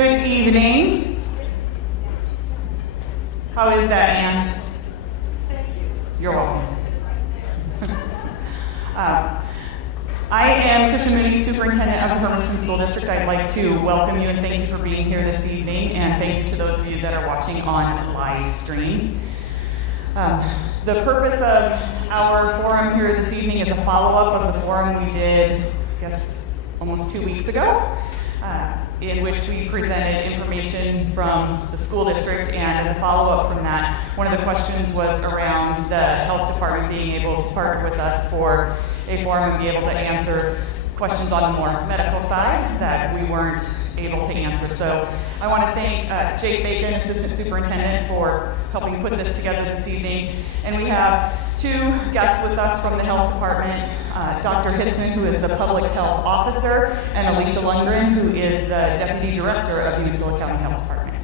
Good evening. How is that, Ann? Thank you. You're welcome. I am Tricia Mooney, Superintendent of the Hermiston School District. I'd like to welcome you and thank you for being here this evening, and thank you to those of you that are watching on live stream. The purpose of our forum here this evening is a follow-up of the forum we did, I guess, almost 2 weeks ago, in which we presented information from the school district, and as a follow-up from that, one of the questions was around the health department being able to partner with us for a forum and be able to answer questions on the more medical side that we weren't able to answer. So I want to thank Jake Bacon, Assistant Superintendent, for helping put this together this evening. And we have two guests with us from the health department, Dr. Hitzman, who is the Public Health Officer, and Alicia Lundgren, who is the Deputy Director of Umatilla County Health Department.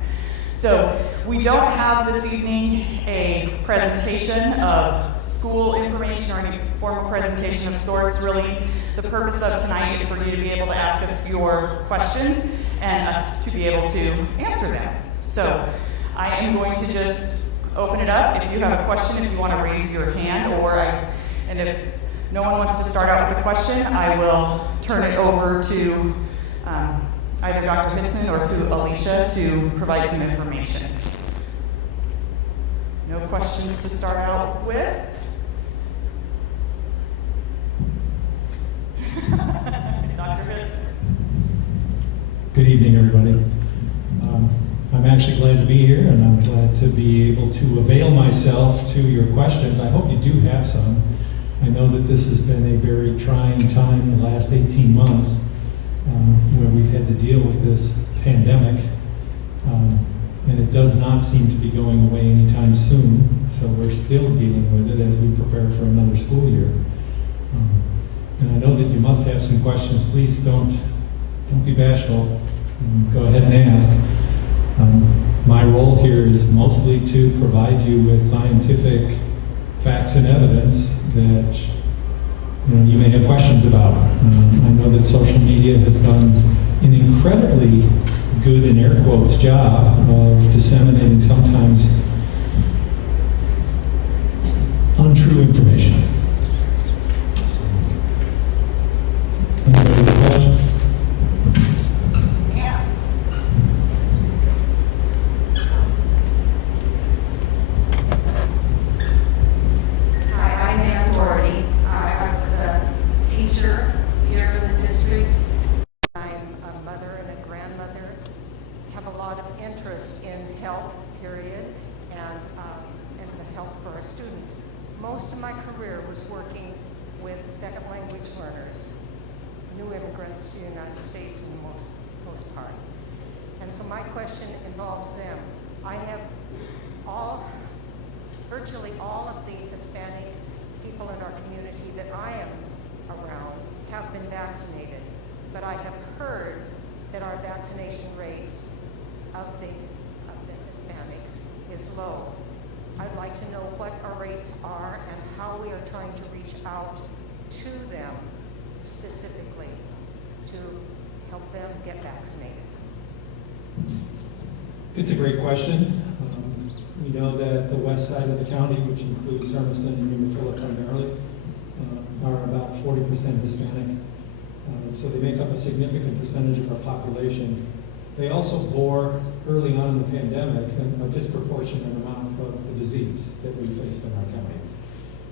So we don't have this evening a presentation of school information or any formal presentation of sorts. Really, the purpose of tonight is for you to be able to ask us your questions and us to be able to answer them. So I am going to just open it up. If you have a question, if you want to raise your hand, and if no one wants to start out with a question, I will turn it over to either Dr. Hitzman or to Alicia to provide some information. No questions to start out with? Dr. Hitzman. Good evening, everybody. I'm actually glad to be here, and I'm glad to be able to avail myself to your questions. I hope you do have some. I know that this has been a very trying time the last 18 months where we've had to deal with this pandemic, and it does not seem to be going away anytime soon, so we're still dealing with it as we prepare for another school year. And I know that you must have some questions. Please don't be bashful. Go ahead and ask. My role here is mostly to provide you with scientific facts and evidence that you may have questions about. I know that social media has done an incredibly good, in air quotes, job of disseminating sometimes untrue information. So, anybody have questions? Most of my career was working with second language learners, new immigrants to the United States in the most part. And so my question involves them. I have virtually all of the Hispanic people in our community that I am around have been vaccinated, but I have heard that our vaccination rates of the Hispanics is low. I'd like to know what our rates are and how we are trying to reach out to them specifically to help them get vaccinated. It's a great question. We know that the west side of the county, which includes Hermiston and Umatilla primarily, are about 40% Hispanic. So they make up a significant percentage of our population. They also bore, early on in the pandemic, a disproportionate amount of the disease that we faced in our county.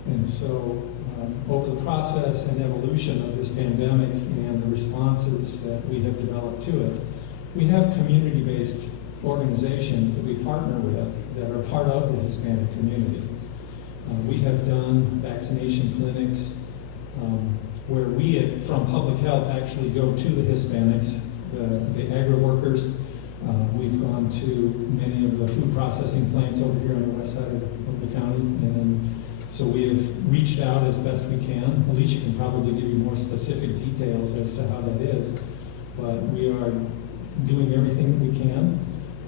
And so over the process and evolution of this pandemic and the responses that we have developed to it, we have community-based organizations that we partner with that are part of the Hispanic community. We have done vaccination clinics where we, from public health, actually go to the Hispanics, the agri-workers. We've gone to many of the food processing plants over here on the west side of the county, and so we have reached out as best we can. Alicia can probably give you more specific details as to how that is, but we are doing everything we can.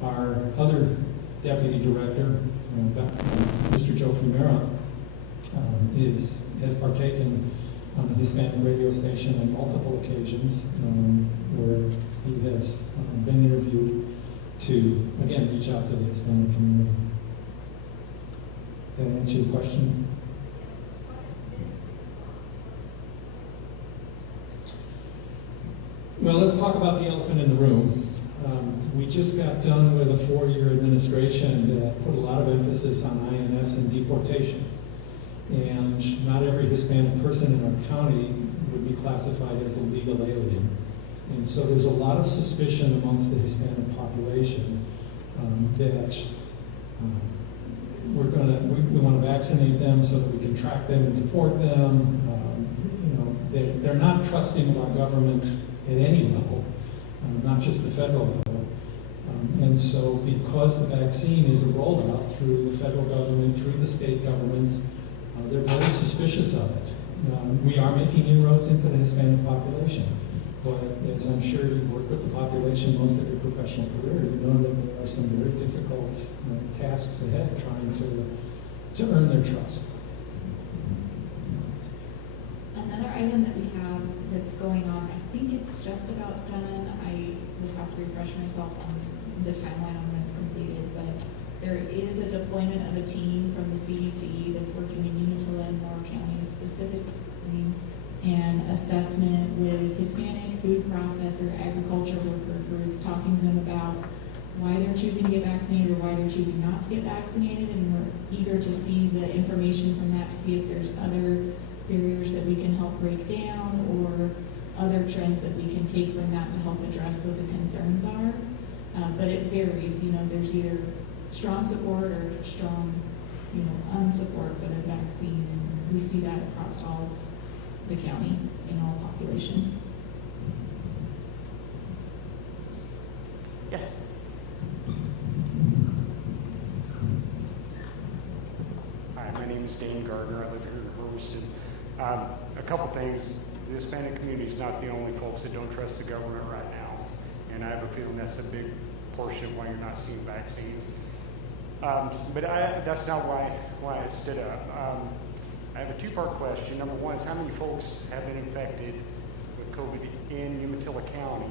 Our other deputy director, Mr. Joe Fumera, has partaken on a Hispanic radio station on multiple occasions where he has been interviewed to, again, reach out to the Hispanic community. Does that answer your question? Well, let's talk about the elephant in the room. We just got done with a 4-year administration that put a lot of emphasis on INS and deportation. And not every Hispanic person in our county would be classified as a legal alien. And so there's a lot of suspicion amongst the Hispanic population that we want to vaccinate them so that we can track them and deport them. They're not trusting of our government at any level, not just the federal level. And so because the vaccine is rolled out through the federal government, through the state governments, they're very suspicious of it. We are making inroads into the Hispanic population, but as I'm sure you've worked with the population most of your professional career, you know that there are some very difficult tasks ahead trying to earn their trust. Another item that we have that's going on, I think it's just about done. I would have to refresh myself on the timeline on when it's completed, but there is a deployment of a team from the CDC that's working in Umatilla and Moore counties specifically, and assessment with Hispanic food processor, agriculture worker groups, talking to them about why they're choosing to get vaccinated or why they're choosing not to get vaccinated, and we're eager to see the information from that to see if there's other barriers that we can help break down or other trends that we can take from that to help address what the concerns are. But it varies, there's either strong support or strong, unsupport for the vaccine. And we see that across all the county in all populations. Yes. Hi, my name is Dane Gardner. I live here in Hermiston. A couple things. The Hispanic community is not the only folks that don't trust the government right now. And I have a feeling that's a big portion of why you're not seeing vaccines. But that's not why I stood up. I have a two-part question. Number one is how many folks have been infected with COVID in Umatilla County?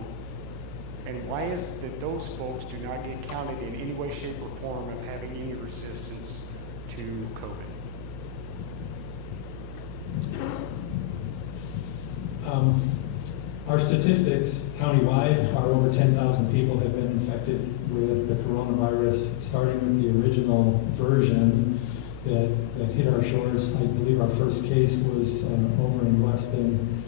And why is it that those folks do not get counted in any way, shape, or form of having any resistance to COVID? Our statistics countywide are over 10,000 people have been infected with the coronavirus, starting with the original version that hit our shores. I believe our first case was over in Weston.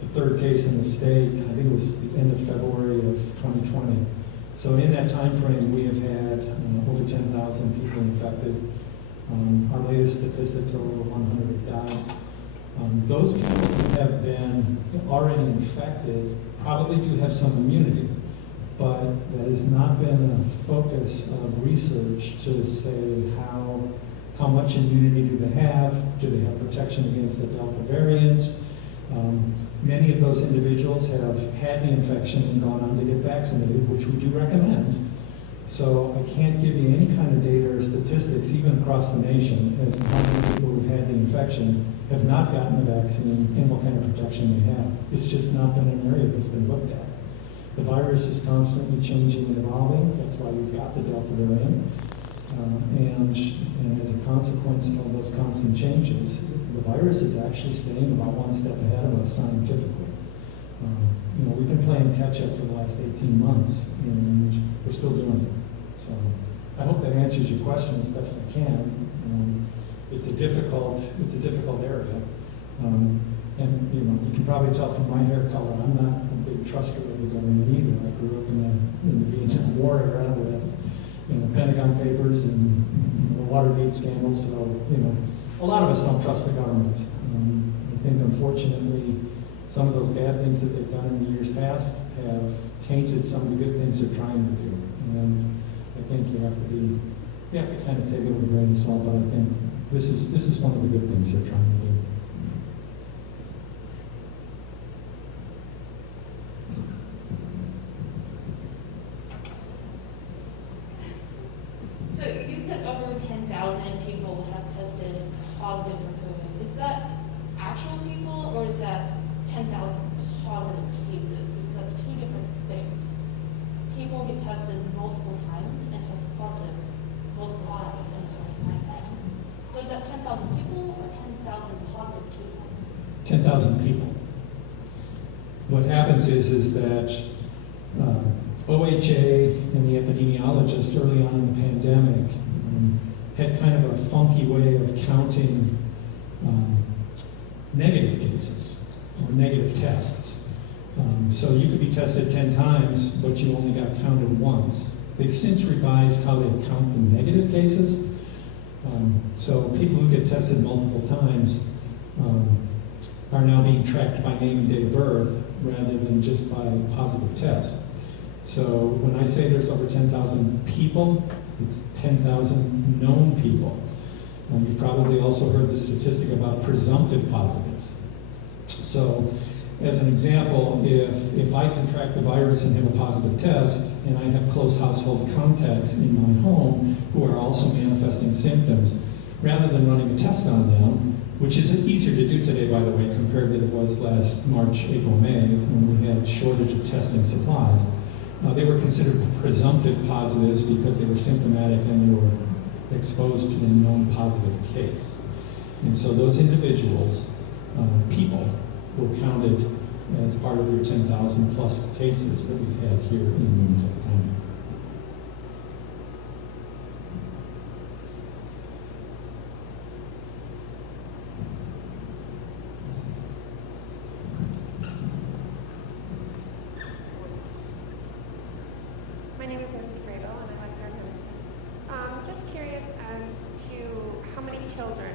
The third case in the state, I think it was the end of February of 2020. So in that time frame, we have had over 10,000 people infected. Our latest statistics are over 100 have died. Those people who have been already infected probably do have some immunity, but that has not been a focus of research to say how much immunity do they have protection against the Delta variant. Many of those individuals have had the infection and gone on to get vaccinated, which we do recommend. So I can't give you any kind of data or statistics, even across the nation, as to how many people who've had the infection have not gotten the vaccine and what kind of protection they have. It's just not been an area that's been looked at. The virus is constantly changing and evolving. That's why we've got the Delta variant. And as a consequence of those constant changes, the virus is actually staying about one step ahead of us scientifically. We've been playing catch up for the last 18 months, and we're still doing it. So I hope that answers your question as best I can. It's a difficult area. And you can probably tell from my hair color, I'm not a big truster of the government either. I grew up in the Vietnam War era with Pentagon Papers and the Watergate scandal. So a lot of us don't trust the government. I think unfortunately some of those bad things that they've done in the years past have tainted some of the good things they're trying to do. And I think you have to kind of take it with a grain of salt. But I think this is one of the good things they're trying to do. So you said over 10,000 people have tested positive for COVID. Is that actual people or is that 10,000 positive cases? Because that's two different things. People get tested multiple 10,000 people or 10,000 positive cases? 10,000 people. What happens is that OHA and the epidemiologists early on in the pandemic had kind of a funky way of counting negative cases or negative tests. So you could be tested 10 times, but you only got counted once. They've since revised how they count the negative cases. So people who get tested multiple times are now being tracked by name and date of birth rather than just by positive test. So when I say there's over 10,000 people, it's 10,000 known people. You've probably also heard the statistic about presumptive positives. So as an example, if I contract the virus and have a positive test, and I have close household contacts in my home who are also manifesting symptoms, rather than running a test on them, which is easier to do today, by the way, compared to it was last March, April, May, when we had shortage of testing supplies, they were considered presumptive positives because they were symptomatic and they were exposed to a known positive case. And so those individuals, people, were counted as part of your 10,000 plus cases that we've had here in Umatilla County. My name is Mrs. Grable, and I live here in Hermiston. Just curious as to how many children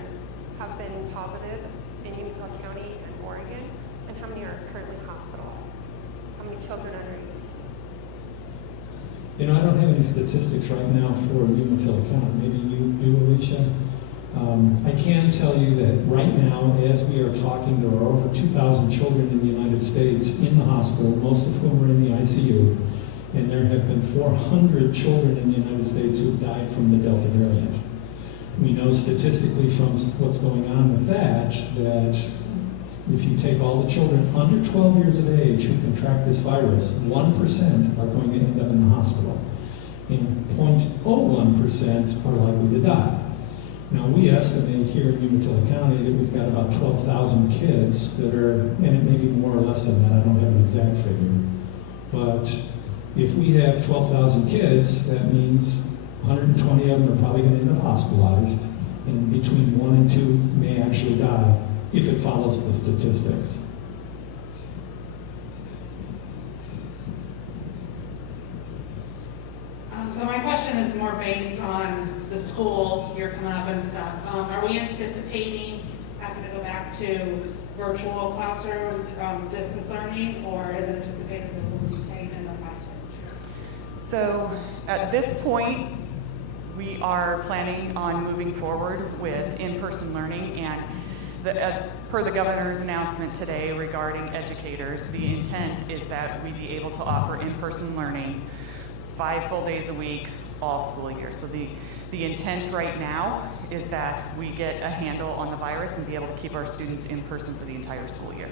have been positive in Umatilla County and Oregon, and how many are currently hospitalized? How many children under 8? You know, I don't have any statistics right now for Umatilla County. Maybe you do, Alicia. I can tell you that right now, as we are talking, there are over 2,000 children in the United States in the hospital, most of whom are in the ICU. And there have been 400 children in the United States who've died from the Delta variant. We know statistically from what's going on with that if you take all the children under 12 years of age who contract this virus, 1% are going to end up in the hospital. And 0.01% are likely to die. Now, we estimate here in Umatilla County that we've got about 12,000 kids that are, and it may be more or less than that, I don't have an exact figure, but if we have 12,000 kids, that means 120 of them are probably going to end up hospitalized, and between 1 and 2 may actually die if it follows the statistics. So my question is more based on the school year coming up and stuff. Are we anticipating having to go back to virtual classroom distance learning, or is it anticipated that we'll be staying in the classroom? So at this point, we are planning on moving forward with in-person learning, and as per the governor's announcement today regarding educators, the intent is that we be able to offer in-person learning 5 full days a week, all school year. So the intent right now is that we get a handle on the virus and be able to keep our students in person for the entire school year.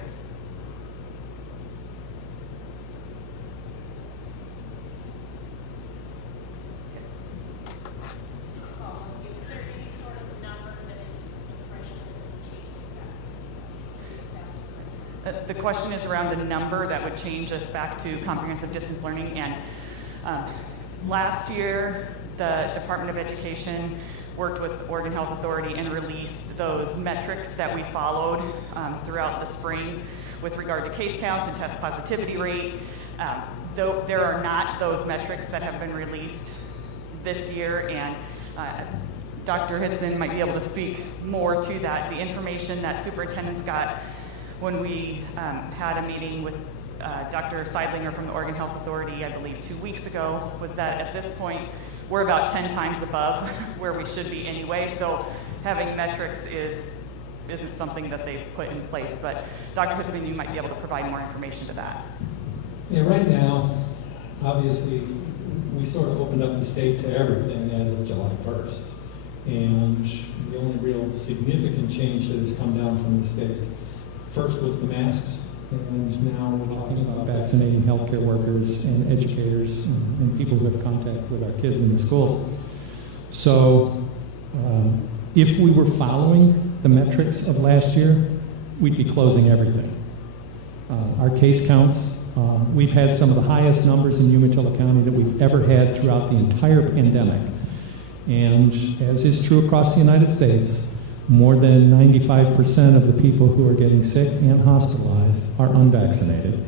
The question is around the number that would change us back to comprehensive distance learning. And last year, the Department of Education worked with Oregon Health Authority and released those metrics that we followed throughout the spring with regard to case counts and test positivity rate. Though there are not those metrics that have been released this year, and Dr. Hitzman might be able to speak more to that. The information that superintendents got when we had a meeting with Dr. Seidlinger from the Oregon Health Authority, I believe 2 weeks ago, was that at this point, we're about 10 times above where we should be anyway. So having metrics isn't something that they've put in place. But Dr. Hitzman, you might be able to provide more information to that. Yeah, right now, obviously, we sort of opened up the state to everything as of July 1st. And the only real significant change that has come down from the state first was the masks, and now we're talking about vaccinating healthcare workers and educators and people who have contact with our kids in the schools. So If we were following the metrics of last year, we'd be closing everything. Our case counts, we've had some of the highest numbers in Umatilla County that we've ever had throughout the entire pandemic. And as is true across the United States, more than 95% of the people who are getting sick and hospitalized are unvaccinated.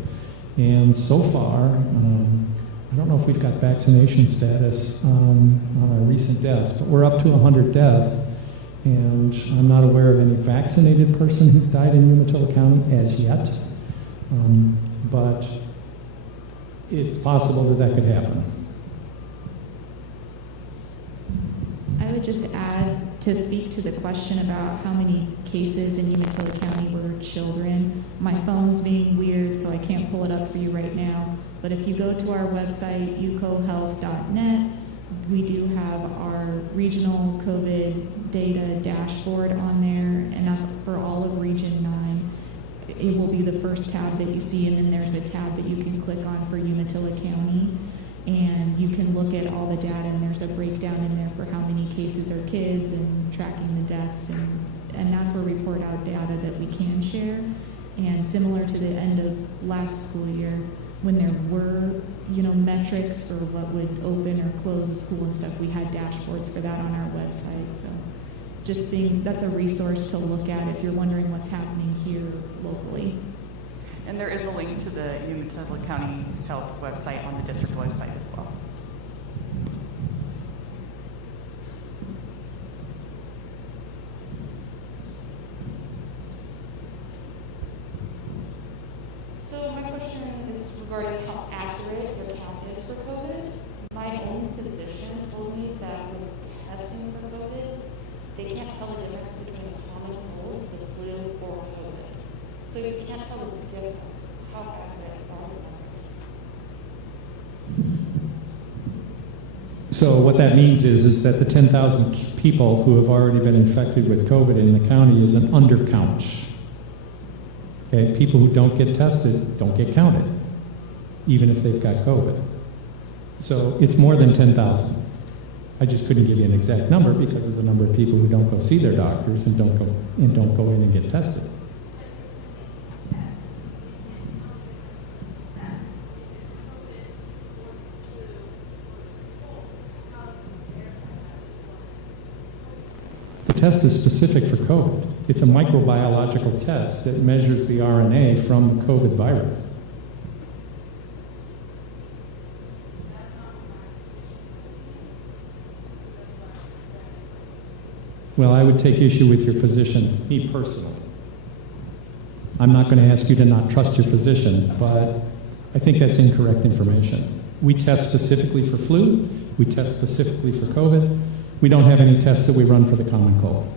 And so far, I don't know if we've got vaccination status on our recent deaths, but we're up to 100 deaths. And I'm not aware of any vaccinated person who's died in Umatilla County as yet. But it's possible that that could happen. I would just add to speak to the question about how many cases in Umatilla County were children. My phone's being weird, so I can't pull it up for you right now. But if you go to our website, ucohealth.net, we do have our regional COVID data dashboard on there, and that's for all of Region 9. It will be the first tab that you see, and then there's a tab that you can click on for Umatilla County. And you can look at all the data, and there's a breakdown in there for how many cases are kids and tracking the deaths, and that's where we report out data that we can share. And similar to the end of last school year, when there were, metrics for what would open or close a school and stuff, we had dashboards for that on our website. So just that's a resource to look at if you're wondering what's happening here locally. And there is a link to the Umatilla County Health website on the district website as well. So my question is regarding how accurate your count is for COVID. My own physician told me that with testing for COVID, they can't tell the difference between a common cold, the flu, or COVID. So if you can't tell the difference, how accurate are the numbers? So what that means is that the 10,000 people who have already been infected with COVID in the county is an undercount. Okay, people who don't get tested don't get counted, even if they've got COVID. So it's more than 10,000. I just couldn't give you an exact number because of the number of people who don't go see their doctors and don't go in and get tested. The test is specific for COVID. It's a microbiological test that measures the RNA from the COVID virus. Well, I would take issue with your physician, me personally. I'm not going to ask you to not trust your physician, but I think that's incorrect information. We test specifically for flu. We test specifically for COVID. We don't have any tests that we run for the common cold.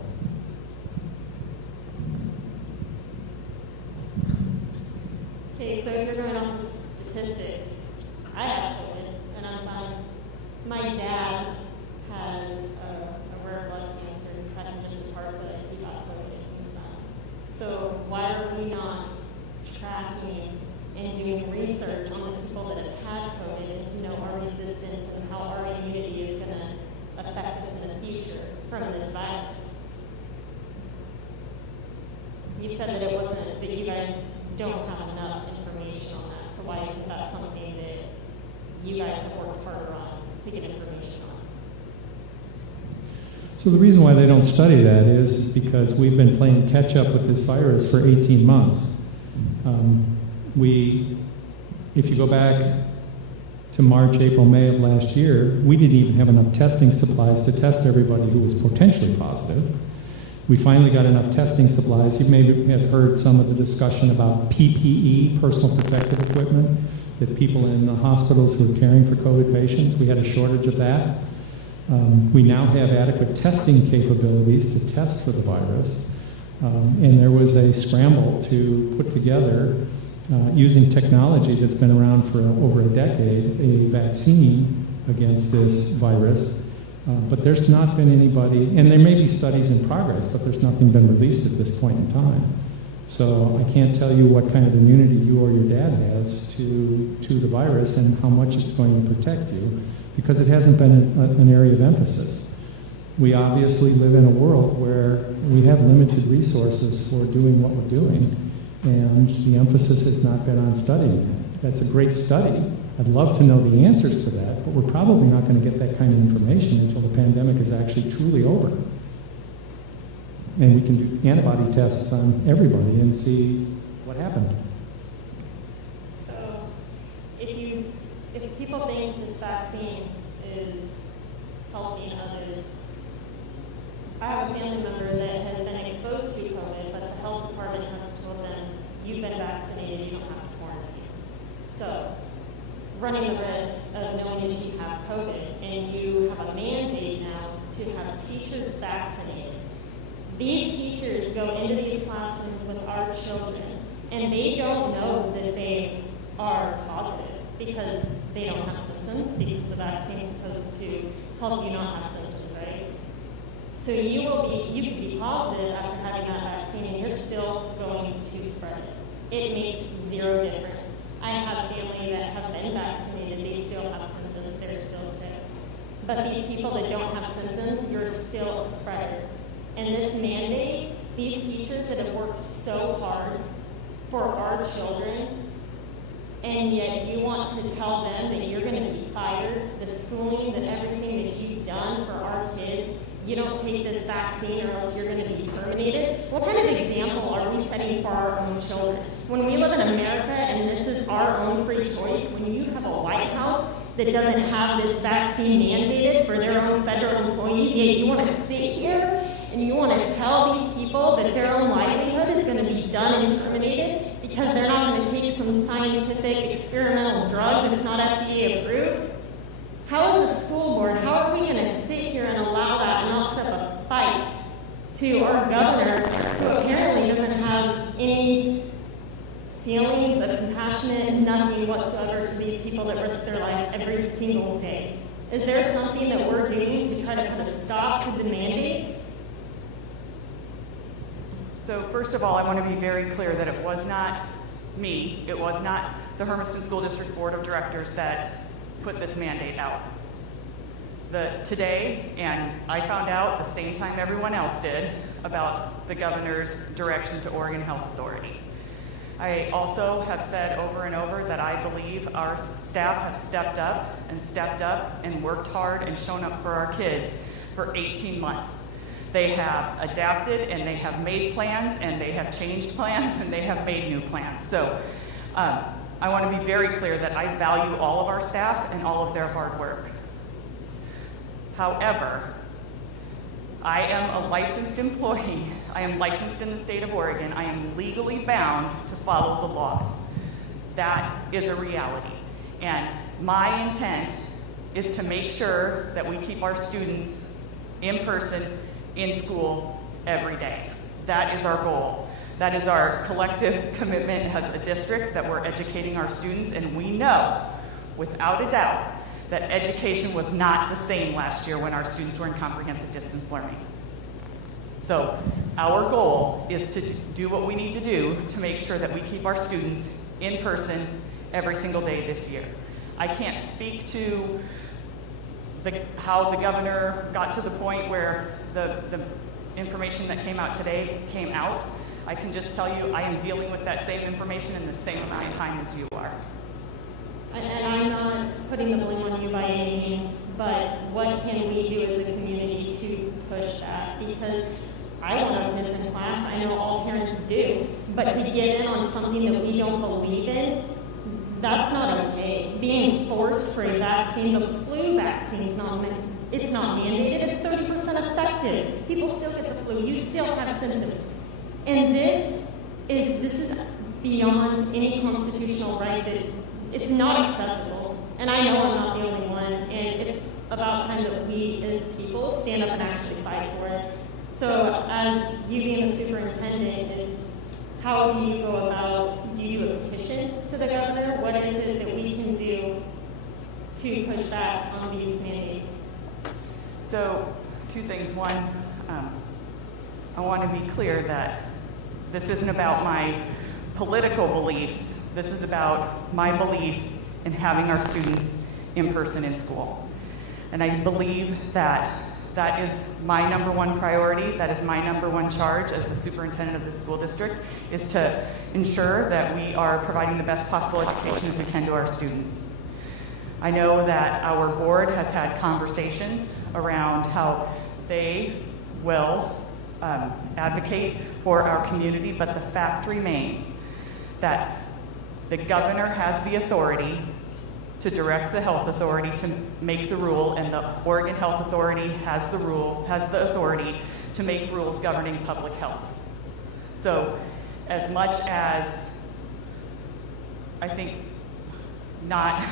Okay, so if you're going off the statistics, I have COVID, and I'm fine. My dad has a rare blood cancer. He's had congestive heart failure. He got COVID in his son. So why are we not tracking and doing research on the people that have had COVID and to know our resistance and how our immunity is going to affect us in the future from this virus? You said that it wasn't, that you guys don't have enough information on that. So why isn't that something that you guys have worked harder on to get information on? So the reason why they don't study that is because we've been playing catch up with this virus for 18 months. If you go back to March, April, May of last year, we didn't even have enough testing supplies to test everybody who was potentially positive. We finally got enough testing supplies. You may have heard some of the discussion about PPE, personal protective equipment, that people in the hospitals who are caring for COVID patients, we had a shortage of that. We now have adequate testing capabilities to test for the virus. And there was a scramble to put together, using technology that's been around for over a decade, a vaccine against this virus. But there's not been anybody, and there may be studies in progress, but there's nothing been released at this point in time. So I can't tell you what kind of immunity you or your dad has to the virus and how much it's going to protect you, because it hasn't been an area of emphasis. we obviously live in a world where we have limited resources for doing what we're doing, and the emphasis has not been on studying it. That's a great study. I'd love to know the answers to that, but we're probably not going to get that kind of information until the pandemic is actually truly over. And we can do antibody tests on everybody and see what happened. So, if people think this vaccine is helping others, I have a family member that has been exposed to COVID, but the health department has told them, you've been vaccinated, you don't have to quarantine. So, running the risk of knowing that you have COVID, and you have a mandate now to have teachers vaccinated. These teachers go into these classrooms with our children, and they don't know that they are positive because they don't have symptoms, because the vaccine is supposed to help you not have symptoms, right? So you can be positive after having that vaccine, and you're still going to spread it. It makes zero difference. I have a family that have been vaccinated, they still have symptoms, they're still sick. But these people that don't have symptoms, you're still a spreader. And this mandate, these teachers that have worked so hard for our children, and yet you want to tell them that you're going to be fired, the schooling, that everything that you've done for our kids, you don't take this vaccine or else you're going to be terminated. What kind of example are we setting for our own children? When we live in America and this is our own free choice, when you have a White House that doesn't have this vaccine mandated for their own federal employees, yet you want to sit here and you want to tell these people that their own livelihood is going to be done and terminated because they're not going to take some scientific experimental drug that's not FDA approved? How is a school board, how are we going to sit here and allow that and not put up a fight to our governor, who apparently doesn't have any feelings of compassion, nothing whatsoever to these people that risk their lives every single day? Is there something that we're doing to try to put a stop to the mandates? So first of all, I want to be very clear that it was not me, it was not the Hermiston School District Board of Directors that put this mandate out. Today, and I found out the same time everyone else did, about the governor's direction to Oregon Health Authority. I also have said over and over that I believe our staff have stepped up and worked hard and shown up for our kids for 18 months. They have adapted and they have made plans and they have changed plans and they have made new plans. So I want to be very clear that I value all of our staff and all of their hard work. However, I am a licensed employee. I am licensed in the state of Oregon. I am legally bound to follow the laws. That is a reality. And my intent is to make sure that we keep our students in person in school every day. That is our goal. That is our collective commitment as a district, that we're educating our students, and we know, without a doubt, that education was not the same last year when our students were in comprehensive distance learning. So our goal is to do what we need to do to make sure that we keep our students in person every single day this year. I can't speak to how the governor got to the point where the information that came out today came out. I can just tell you I am dealing with that same information in the same amount of time as you are. And I'm not putting the blame on you by any means, but what can we do as a community to push that? Because I want our kids in class, I know all parents do, but to get in on something that we don't believe in, that's not okay. Being forced for a vaccine, the flu vaccine, it's not mandated, it's 30% effective. People still get the flu, you still have symptoms. And this is beyond any constitutional right. That it's not acceptable. And I know I'm not the only one, and it's about time that we as people stand up and actually fight for it. So as you being the superintendent, how do you go about, do you do a petition to the governor? What is it that we can do to push back on these mandates? So, two things. One, I want to be clear that this isn't about my political beliefs. This is about my belief in having our students in person in school. And I believe that That is my number one priority. That is my number one charge as the superintendent of the school district, is to ensure that we are providing the best possible education as we can to our students. I know that our board has had conversations around how they will advocate for our community, but the fact remains that the governor has the authority to direct the health authority to make the rule, and the Oregon Health Authority has the authority to make rules governing public health. So as much as I think not,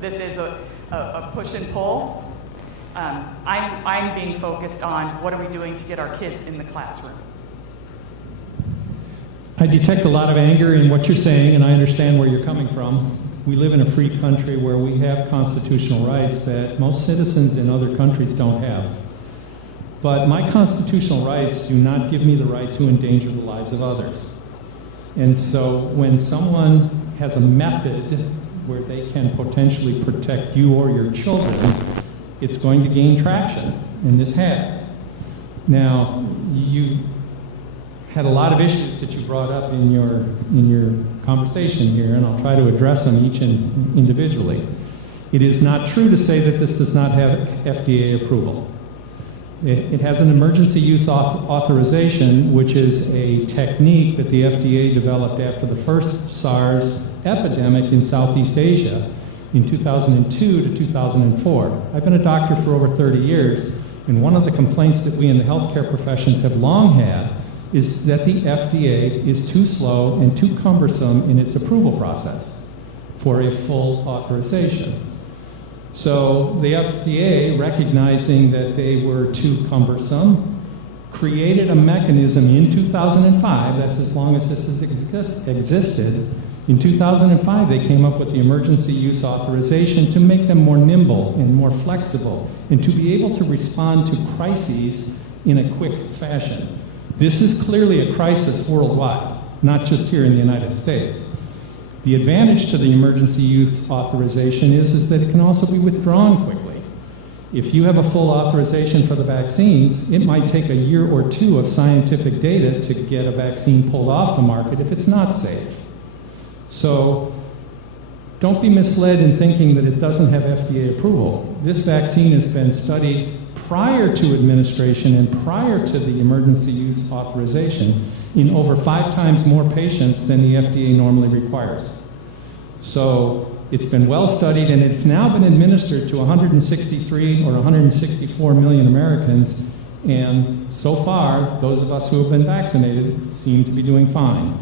this is a push and pull, I'm being focused on what are we doing to get our kids in the classroom. I detect a lot of anger in what you're saying, and I understand where you're coming from. We live in a free country where we have constitutional rights that most citizens in other countries don't have. But my constitutional rights do not give me the right to endanger the lives of others. And so when someone has a method where they can potentially protect you or your children, it's going to gain traction, and this has. Now, you had a lot of issues that you brought up in your conversation here, and I'll try to address them each individually. It is not true to say that this does not have FDA approval. It has an emergency use authorization, which is a technique that the FDA developed after the first SARS epidemic in Southeast Asia in 2002 to 2004. I've been a doctor for over 30 years, and one of the complaints that we in the healthcare professions have long had is that the FDA is too slow and too cumbersome in its approval process for a full authorization. So the FDA, recognizing that they were too cumbersome, created a mechanism in 2005, that's as long as this has existed. In 2005, they came up with the emergency use authorization to make them more nimble and more flexible and to be able to respond to crises in a quick fashion. This is clearly a crisis worldwide, not just here in the United States. The advantage to the emergency use authorization is that it can also be withdrawn quickly. If you have a full authorization for the vaccines, it might take a year or two of scientific data to get a vaccine pulled off the market if it's not safe. So don't be misled in thinking that it doesn't have FDA approval. This vaccine has been studied prior to administration and prior to the emergency use authorization in over 5 times more patients than the FDA normally requires. So it's been well studied, and it's now been administered to 163 or 164 million Americans, and so far, those of us who have been vaccinated seem to be doing fine.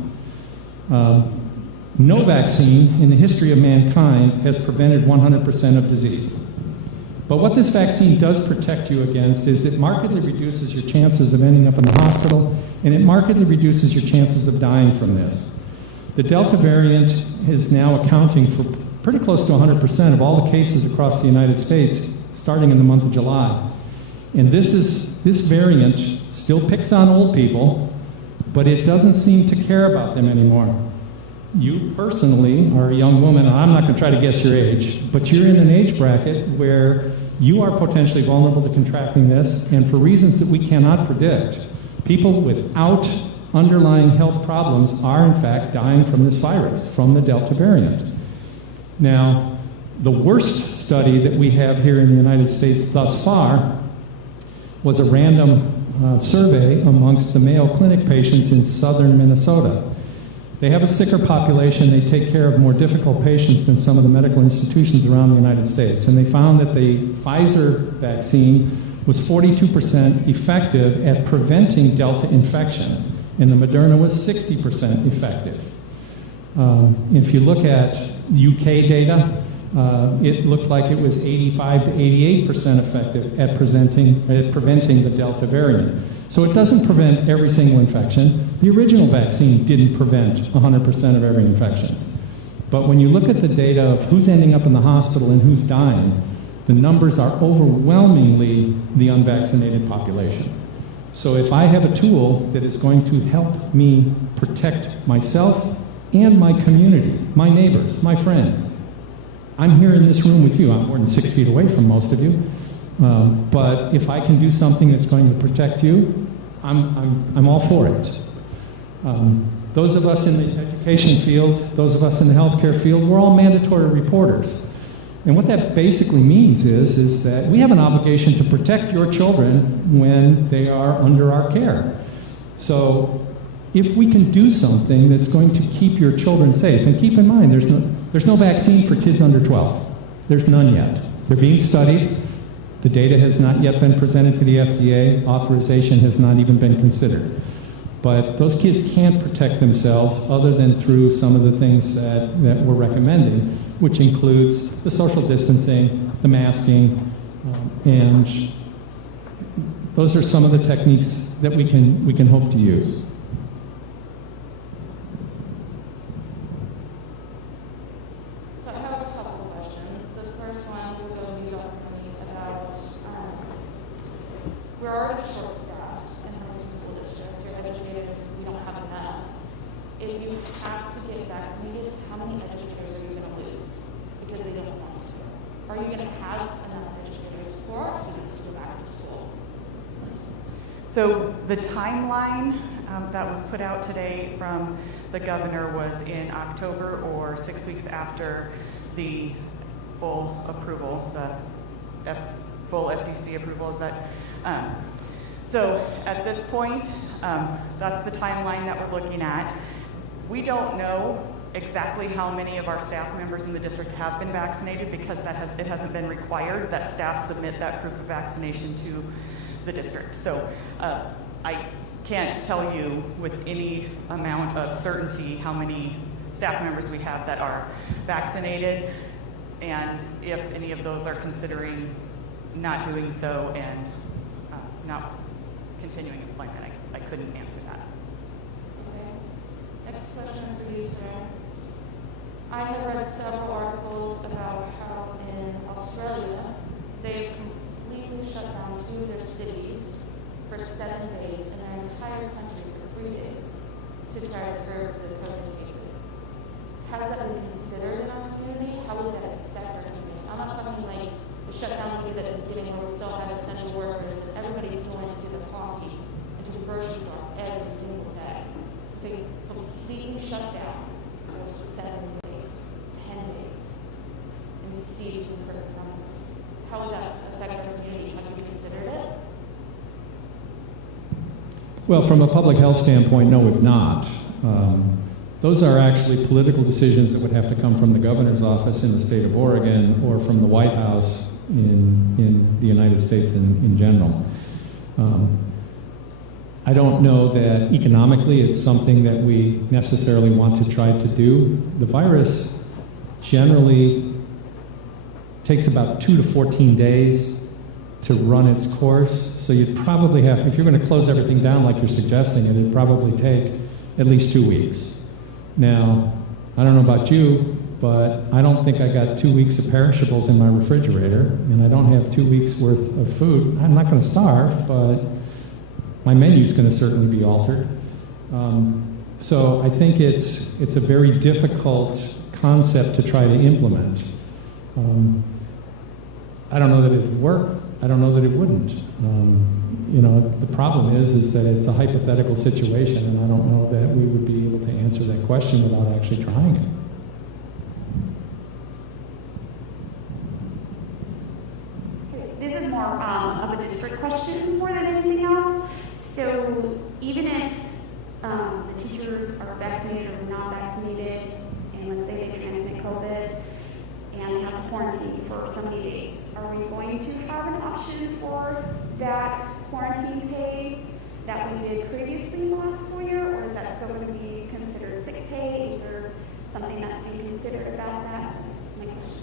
No vaccine in the history of mankind has prevented 100% of disease. But what this vaccine does protect you against is it markedly reduces your chances of ending up in the hospital, and it markedly reduces your chances of dying from this. The Delta variant is now accounting for pretty close to 100% of all the cases across the United States starting in the month of July. And this variant still picks on old people, but it doesn't seem to care about them anymore. You personally are a young woman, and I'm not going to try to guess your age, but you're in an age bracket where you are potentially vulnerable to contracting this, and for reasons that we cannot predict, people without underlying health problems are in fact dying from this virus, from the Delta variant. Now, the worst study that we have here in the United States thus far was a random survey amongst the Mayo Clinic patients in southern Minnesota. They have a sicker population. They take care of more difficult patients than some of the medical institutions around the United States. And they found that the Pfizer vaccine was 42% effective at preventing Delta infection, and the Moderna was 60% effective. If you look at UK data, it looked like it was 85 to 88% effective at preventing the Delta variant. So it doesn't prevent every single infection. The original vaccine didn't prevent 100% of every infection. But when you look at the data of who's ending up in the hospital and who's dying, the numbers are overwhelmingly the unvaccinated population. So if I have a tool that is going to help me protect myself and my community, my neighbors, my friends, I'm here in this room with you. I'm more than 6 feet away from most of you. But if I can do something that's going to protect you, I'm all for it. Those of us in the education field, those of us in the healthcare field, we're all mandatory reporters. And what that basically means is that we have an obligation to protect your children when they are under our care. So if we can do something that's going to keep your children safe, and keep in mind, there's no vaccine for kids under 12. There's none yet. They're being studied. The data has not yet been presented to the FDA. Authorization has not even been considered. But those kids can't protect themselves other than through some of the things that we're recommending, which includes the social distancing, the masking, and those are some of the techniques that we can hope to use. So I have a couple of questions. The first one will go to you, Dr. Hermiston, about we're already short-staffed in Hermiston School District. Your educators, we don't have enough. If you have to get vaccinated, how many educators are you going to lose because they don't want to? Are you going to have enough educators for our students to go back to school? So the timeline that was put out today from the governor was in October or 6 weeks after the full approval, the full FDC approval. Is that? So at this point, that's the timeline that we're looking at. We don't know exactly how many of our staff members in the district have been vaccinated because it hasn't been required that staff submit that proof of vaccination to the district. So I can't tell you with any amount of certainty how many staff members we have that are vaccinated, and if any of those are considering not doing so and not continuing employment. I couldn't answer that. Okay. Next question is for you, sir. I have read several articles about how in Australia they've completely shut down 2 of their cities for 7 days and their entire country for 3 days to try to curb the COVID cases. Has that been considered in our community? How would that affect our community? I'm not talking like the shutdown we did at the beginning where we still had essential workers. Everybody's still went to the coffee and to the grocery store every single day. To completely shut down for 7 days, 10 days, and see to curb the numbers. How would that affect our community? Have you considered it? Well, from a public health standpoint, no, we've not. Those are actually political decisions that would have to come from the governor's office in the state of Oregon or from the White House in the United States in general. I don't know that economically it's something that we necessarily want to try to do. The virus generally takes about 2 to 14 days to run its course. So you'd probably have, if you're going to close everything down like you're suggesting, it'd probably take at least 2 weeks. Now, I don't know about you, but I don't think I got 2 weeks of perishables in my refrigerator, and I don't have 2 weeks worth of food. I'm not going to starve, but my menu's going to certainly be altered. So I think it's a very difficult concept to try to implement. I don't know that it would work. I don't know that it wouldn't. The problem is that it's a hypothetical situation, and I don't know that we would be able to answer that question without actually trying it. This is more of a district question more than anything else. So even if the teachers are vaccinated or not vaccinated, and let's say they transmit COVID and they have to quarantine for so many days, are we going to have an option for that quarantine pay that we did previously last school year, or is that still going to be considered sick pay? Is there something that's being considered about that? That's my question.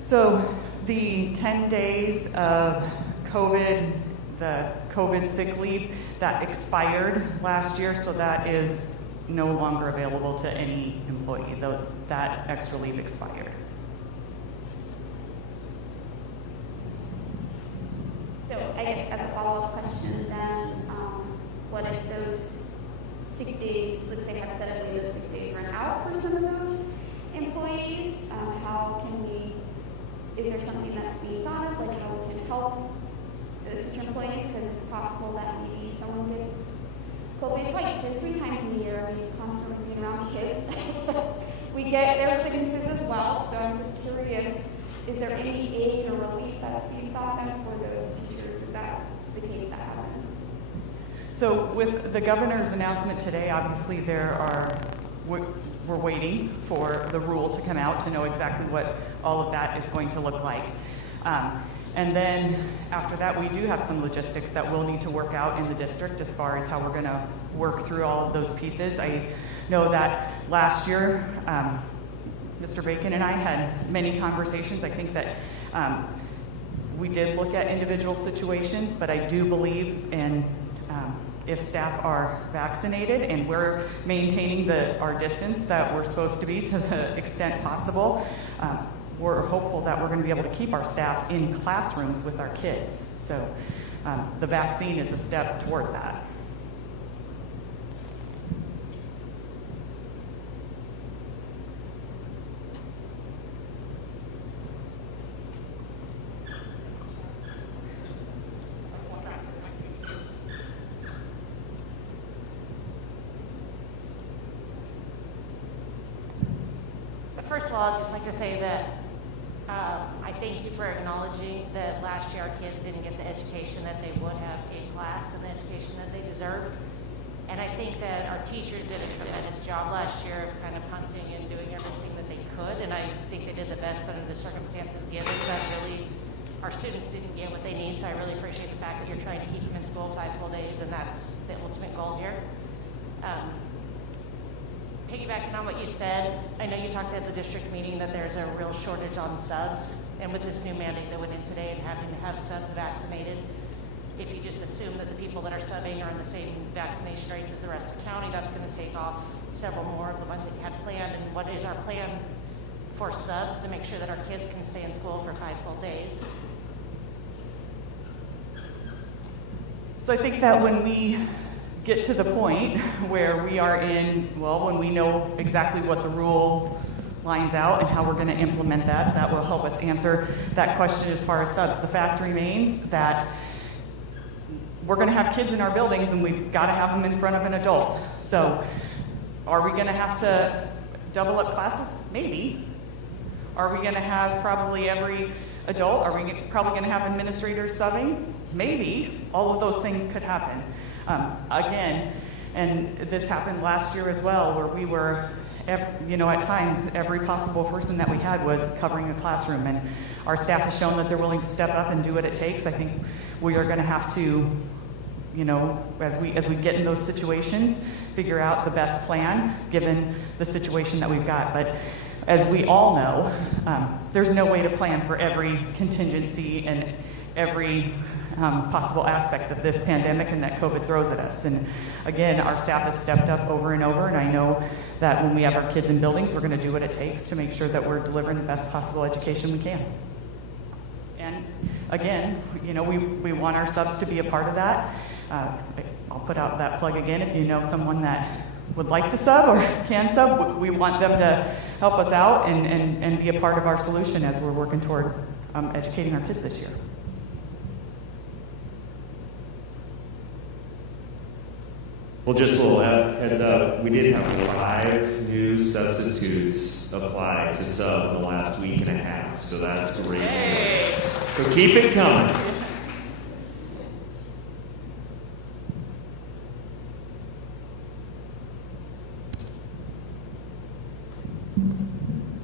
So the 10 days of COVID, the COVID sick leave, that expired last year, so that is no longer available to any employee, though that extra leave expired. So I guess as a follow-up question then, what if those sick days, let's say hypothetically those sick days run out for some of those employees? How can we, is there something that's being thought of, like how we can help the teacher employees, because it's possible that maybe someone gets COVID twice or 3 times in a year. I mean, constantly being around kids. We get their sicknesses as well, so I'm just curious, is there any aid or relief that's being thought of for those teachers if that's the case that happens? So with the governor's announcement today, obviously we're waiting for the rule to come out to know exactly what all of that is going to look like. And then after that, we do have some logistics that we'll need to work out in the district as far as how we're going to work through all of those pieces. I know that last year, Mr. Bacon and I had many conversations. I think that we did look at individual situations, but I do believe in if staff are vaccinated and we're maintaining our distance that we're supposed to be to the extent possible, we're hopeful that we're going to be able to keep our staff in classrooms with our kids. So the vaccine is a step toward that. First of all, I'd just like to say that I thank you for acknowledging that last year our kids didn't get the education that they would have in class and the education that they deserved. And I think that our teachers did a tremendous job last year of kind of hunting and doing everything that they could. And I think they did the best under the circumstances given. That really, our students didn't get what they need. So I really appreciate the fact that you're trying to keep them in school 5 full days, and that's the ultimate goal here. Piggybacking on what you said, I know you talked at the district meeting that there's a real shortage on subs, and with this new mandate that went in today and having to have subs vaccinated, if you just assume that the people that are subbing are in the same vaccination rates as the rest of the county, that's going to take off several more of the ones that you had planned. And what is our plan for subs to make sure that our kids can stay in school for 5 full days? So I think that when we get to the point where we are when we know exactly what the rule lines out and how we're going to implement that, that will help us answer that question as far as subs. The fact remains that we're going to have kids in our buildings and we've got to have them in front of an adult. So are we going to have to double up classes? Maybe. Are we going to have probably every adult? Are we probably going to have administrators subbing? Maybe. All of those things could happen. Again, and this happened last year as well, where we were, at times, every possible person that we had was covering a classroom, and our staff has shown that they're willing to step up and do what it takes. I think we are going to have to, as we get in those situations, figure out the best plan given the situation that we've got. But as we all know, there's no way to plan for every contingency and every possible aspect of this pandemic and that COVID throws at us. And again, our staff has stepped up over and over, and I know that when we have our kids in buildings, we're going to do what it takes to make sure that we're delivering the best possible education we can. And again, we want our subs to be a part of that. I'll put out that plug again. If you know someone that would like to sub or can sub, we want them to help us out and be a part of our solution as we're working toward educating our kids this year. Well, just a little heads up, we did have 5 new substitutes apply to sub in the last week and a half, so that's great. Hey. So keep it coming.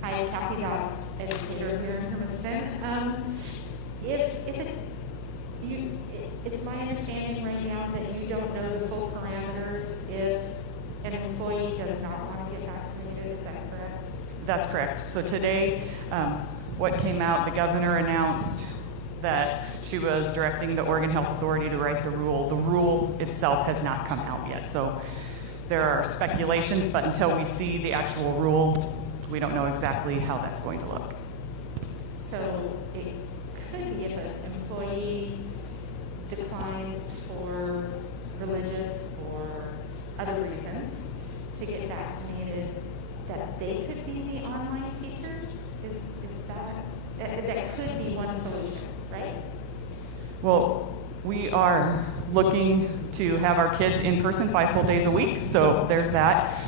Hi, Kathy Dobbs, educator here in Hermiston. It's my understanding right now that you don't know the full parameters if an employee does not want to get vaccinated. Is that correct? That's correct. So today, what came out, the governor announced that she was directing the Oregon Health Authority to write the rule. The rule itself has not come out yet. So there are speculations, but until we see the actual rule, we don't know exactly how that's going to look. So it could be if an employee declines for religious or other reasons to get vaccinated, that they could be the online teachers? Is that could be one solution, right? Well, We are looking to have our kids in person 5 full days a week, so there's that.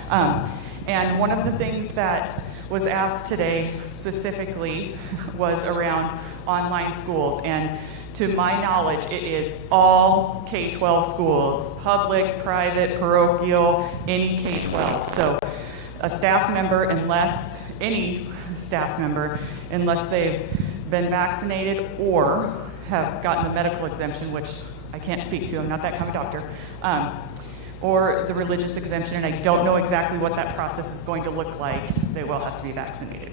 And one of the things that was asked today specifically was around online schools. And to my knowledge, it is all K-12 schools, public, private, parochial, any K-12. So a staff member, any staff member, unless they've been vaccinated or have gotten the medical exemption, which I can't speak to, I'm not that kind of doctor, or the religious exemption, and I don't know exactly what that process is going to look like, they will have to be vaccinated.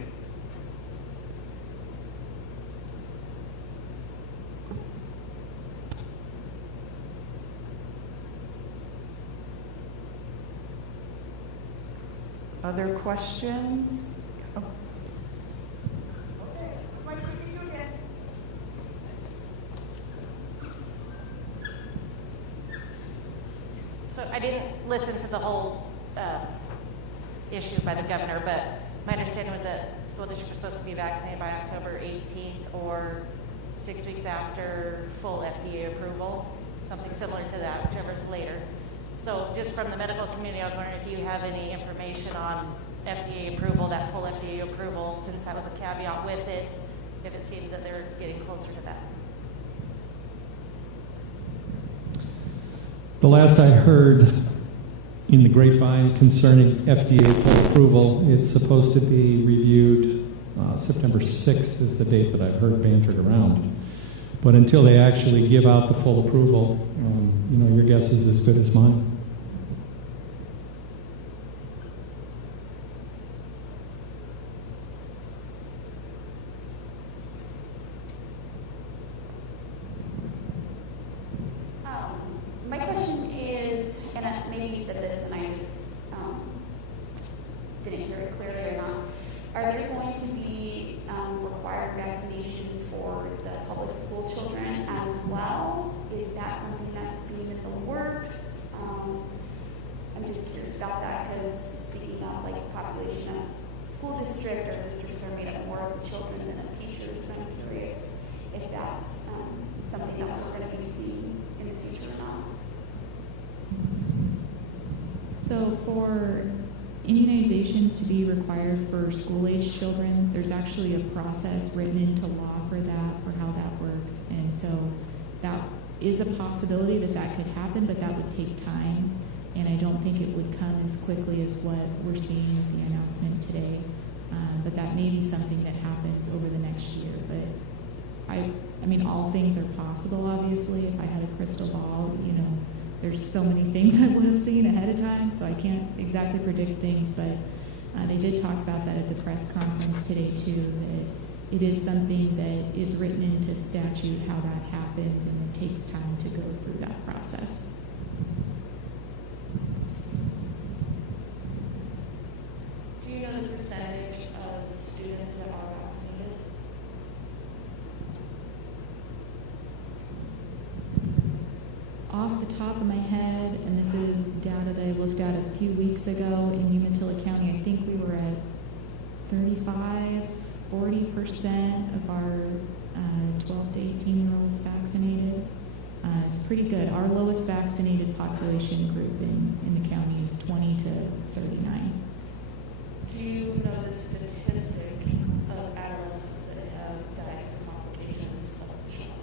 Other questions? Oh. Okay, am I speaking to you again? So I didn't listen to the whole issue by the governor, but my understanding was that school districts were supposed to be vaccinated by October 18th or 6 weeks after full FDA approval, something similar to that, whichever is later. So just from the medical community, I was wondering if you have any information on FDA approval, that full FDA approval, since that was a caveat with it, if it seems that they're getting closer to that. The last I heard in the grapevine concerning FDA full approval, it's supposed to be reviewed September 6th is the date that I've heard bantered around. But until they actually give out the full approval, your guess is as good as mine. My question is, and maybe you said this and I just didn't hear it clearly or not, are there going to be required vaccinations for the public school children as well? Is that something that's being in the works? I'm just curious about that because speaking of like population of school district or districts are made up more of the children than the teachers, so I'm curious if that's something that we're going to be seeing in the future or not. So for immunizations to be required for school-age children, there's actually a process written into law for how that works. And so that is a possibility that could happen, but that would take time. And I don't think it would come as quickly as what we're seeing with the announcement today. But that may be something that happens over the next year. But I mean, all things are possible, obviously. If I had a crystal ball, there's so many things I would have seen ahead of time, so I can't exactly predict things, but they did talk about that at the press conference today, too, that it is something that is written into statute how that happens, and it takes time to go through that process. Do you know the percentage of students that are vaccinated? Off the top of my head, and this is data that I looked at a few weeks ago in Umatilla County, I think we were at 40% of our 12 to 18-year-olds vaccinated. It's pretty good. Our lowest vaccinated population group in the county is 20 to 39. Do you know the statistic of adolescents that have died from complications of the shot?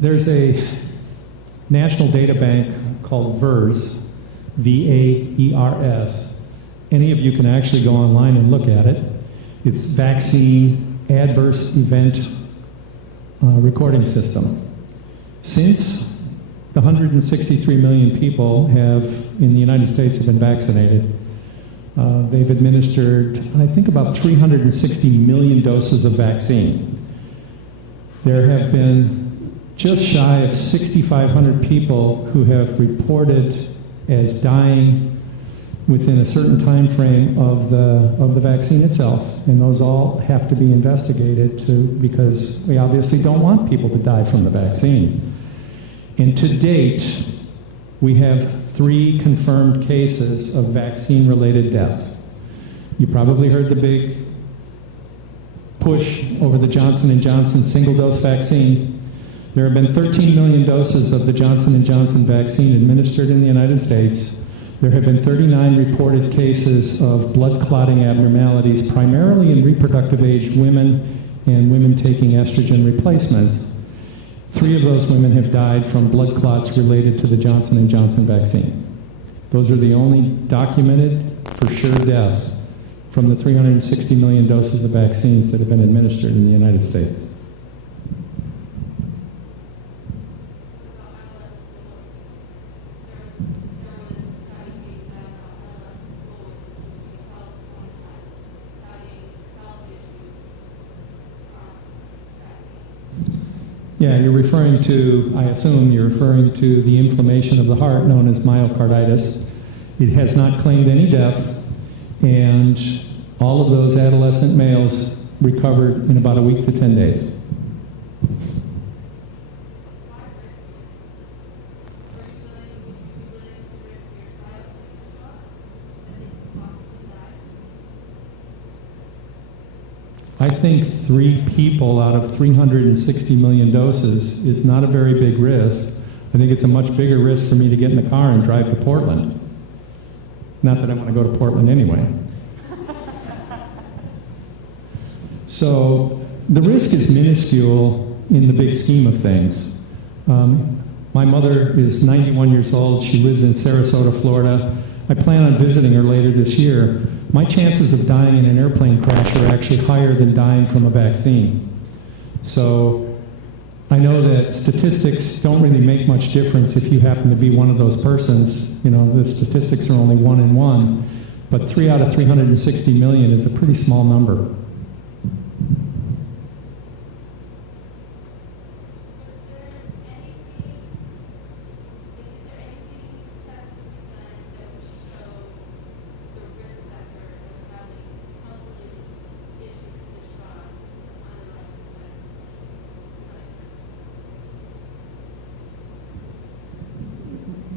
There's a national data bank called VERS, V-A-E-R-S. Any of you can actually go online and look at it. It's Vaccine Adverse Event Recording System. Since the 163 million people in the United States have been vaccinated, they've administered, I think, about 360 million doses of vaccine. There have been just shy of 6,500 people who have reported as dying within a certain time frame of the vaccine itself, and those all have to be investigated because we obviously don't want people to die from the vaccine. And to date, we have 3 confirmed cases of vaccine-related deaths. You probably heard the big push over the Johnson & Johnson single-dose vaccine. There have been 13 million doses of the Johnson & Johnson vaccine administered in the United States. There have been 39 reported cases of blood clotting abnormalities, primarily in reproductive-aged women and women taking estrogen replacements. 3 of those women have died from blood clots related to the Johnson & Johnson vaccine. Those are the only documented, for sure, deaths from the 360 million doses of vaccines that have been administered in the United States. Yeah, you're referring to, I assume you're referring to the inflammation of the heart known as myocarditis. It has not claimed any deaths, and all of those adolescent males recovered in about a week to 10 days. I think 3 people out of 360 million doses is not a very big risk. I think it's a much bigger risk for me to get in the car and drive to Portland. Not that I want to go to Portland anyway. So the risk is minuscule in the big scheme of things. My mother is 91 years old. She lives in Sarasota, Florida. I plan on visiting her later this year. My chances of dying in an airplane crash are actually higher than dying from a vaccine. So I know that statistics don't really make much difference if you happen to be one of those persons. You know, the statistics are only 1 in 1, but 3 out of 360 million is a pretty small number.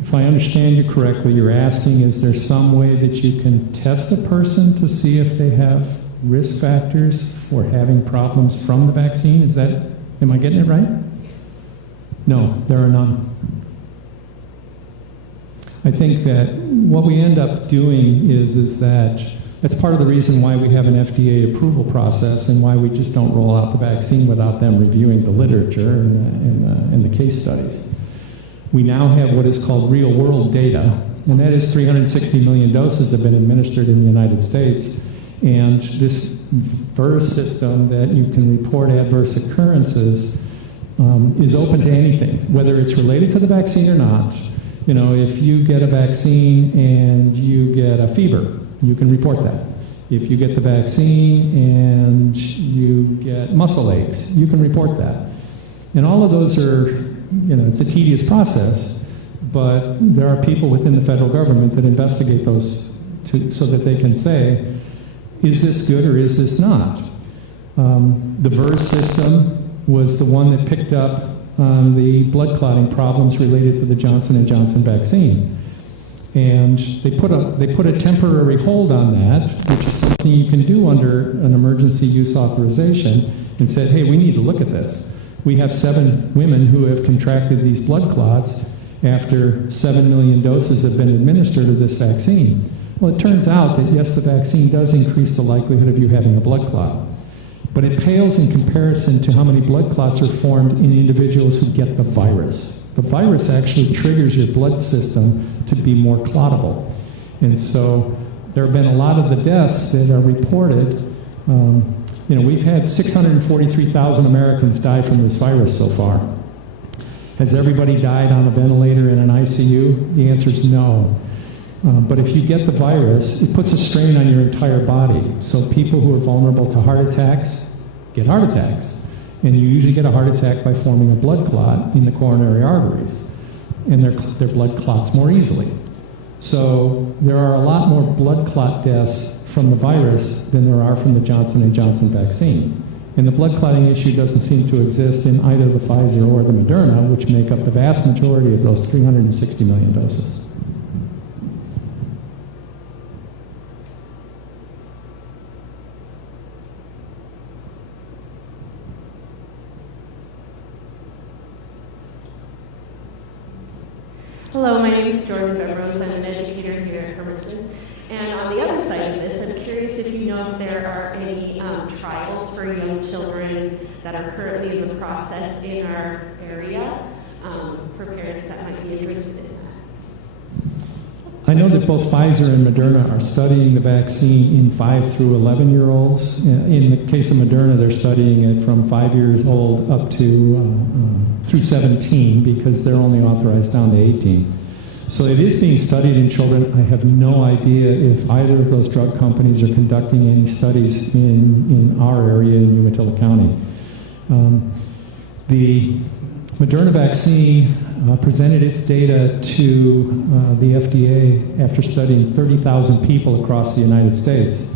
If I understand you correctly, you're asking, is there some way that you can test a person to see if they have risk factors for having problems from the vaccine? Is that, am I getting it right? No, there are none. I think that what we end up doing is that that's part of the reason why we have an FDA approval process and why we just don't roll out the vaccine without them reviewing the literature and the case studies. We now have what is called real-world data, and that is 360 million doses have been administered in the United States. And this VERS system that you can report adverse occurrences is open to anything, whether it's related to the vaccine or not. You know, if you get a vaccine and you get a fever, you can report that. If you get the vaccine and you get muscle aches, you can report that. And all of those are, you know, it's a tedious process, but there are people within the federal government that investigate those so that they can say, is this good or is this not? The VERS system was the one that picked up on the blood clotting problems related to the Johnson & Johnson vaccine. And they put a temporary hold on that, which is something you can do under an emergency use authorization, and said, hey, we need to look at this. We have 7 women who have contracted these blood clots after 7 million doses have been administered of this vaccine. Well, it turns out that, yes, the vaccine does increase the likelihood of you having a blood clot, but it pales in comparison to how many blood clots are formed in individuals who get the virus. The virus actually triggers your blood system to be more clottable. And so there have been a lot of the deaths that are reported. You know, we've had 643,000 Americans die from this virus so far. Has everybody died on a ventilator in an ICU? The answer is no. But if you get the virus, it puts a strain on your entire body. So people who are vulnerable to heart attacks get heart attacks. And you usually get a heart attack by forming a blood clot in the coronary arteries. And their blood clots more easily. So there are a lot more blood clot deaths from the virus than there are from the Johnson & Johnson vaccine. And the blood clotting issue doesn't seem to exist in either the Pfizer or the Moderna, which make up the vast majority of those 360 million doses. Hello, my name is Jordan Bebrose. I'm an educator here at Hermiston. And on the other side of this, I'm curious if you know if there are any trials for young children that are currently in the process in our area for parents that might be interested in that. I know that both Pfizer and Moderna are studying the vaccine in 5 through 11-year-olds. In the case of Moderna, they're studying it from 5 years old up to through 17 because they're only authorized down to 18. So it is being studied in children. I have no idea if either of those drug companies are conducting any studies in our area in Umatilla County. The Moderna vaccine presented its data to the FDA after studying 30,000 people across the United States.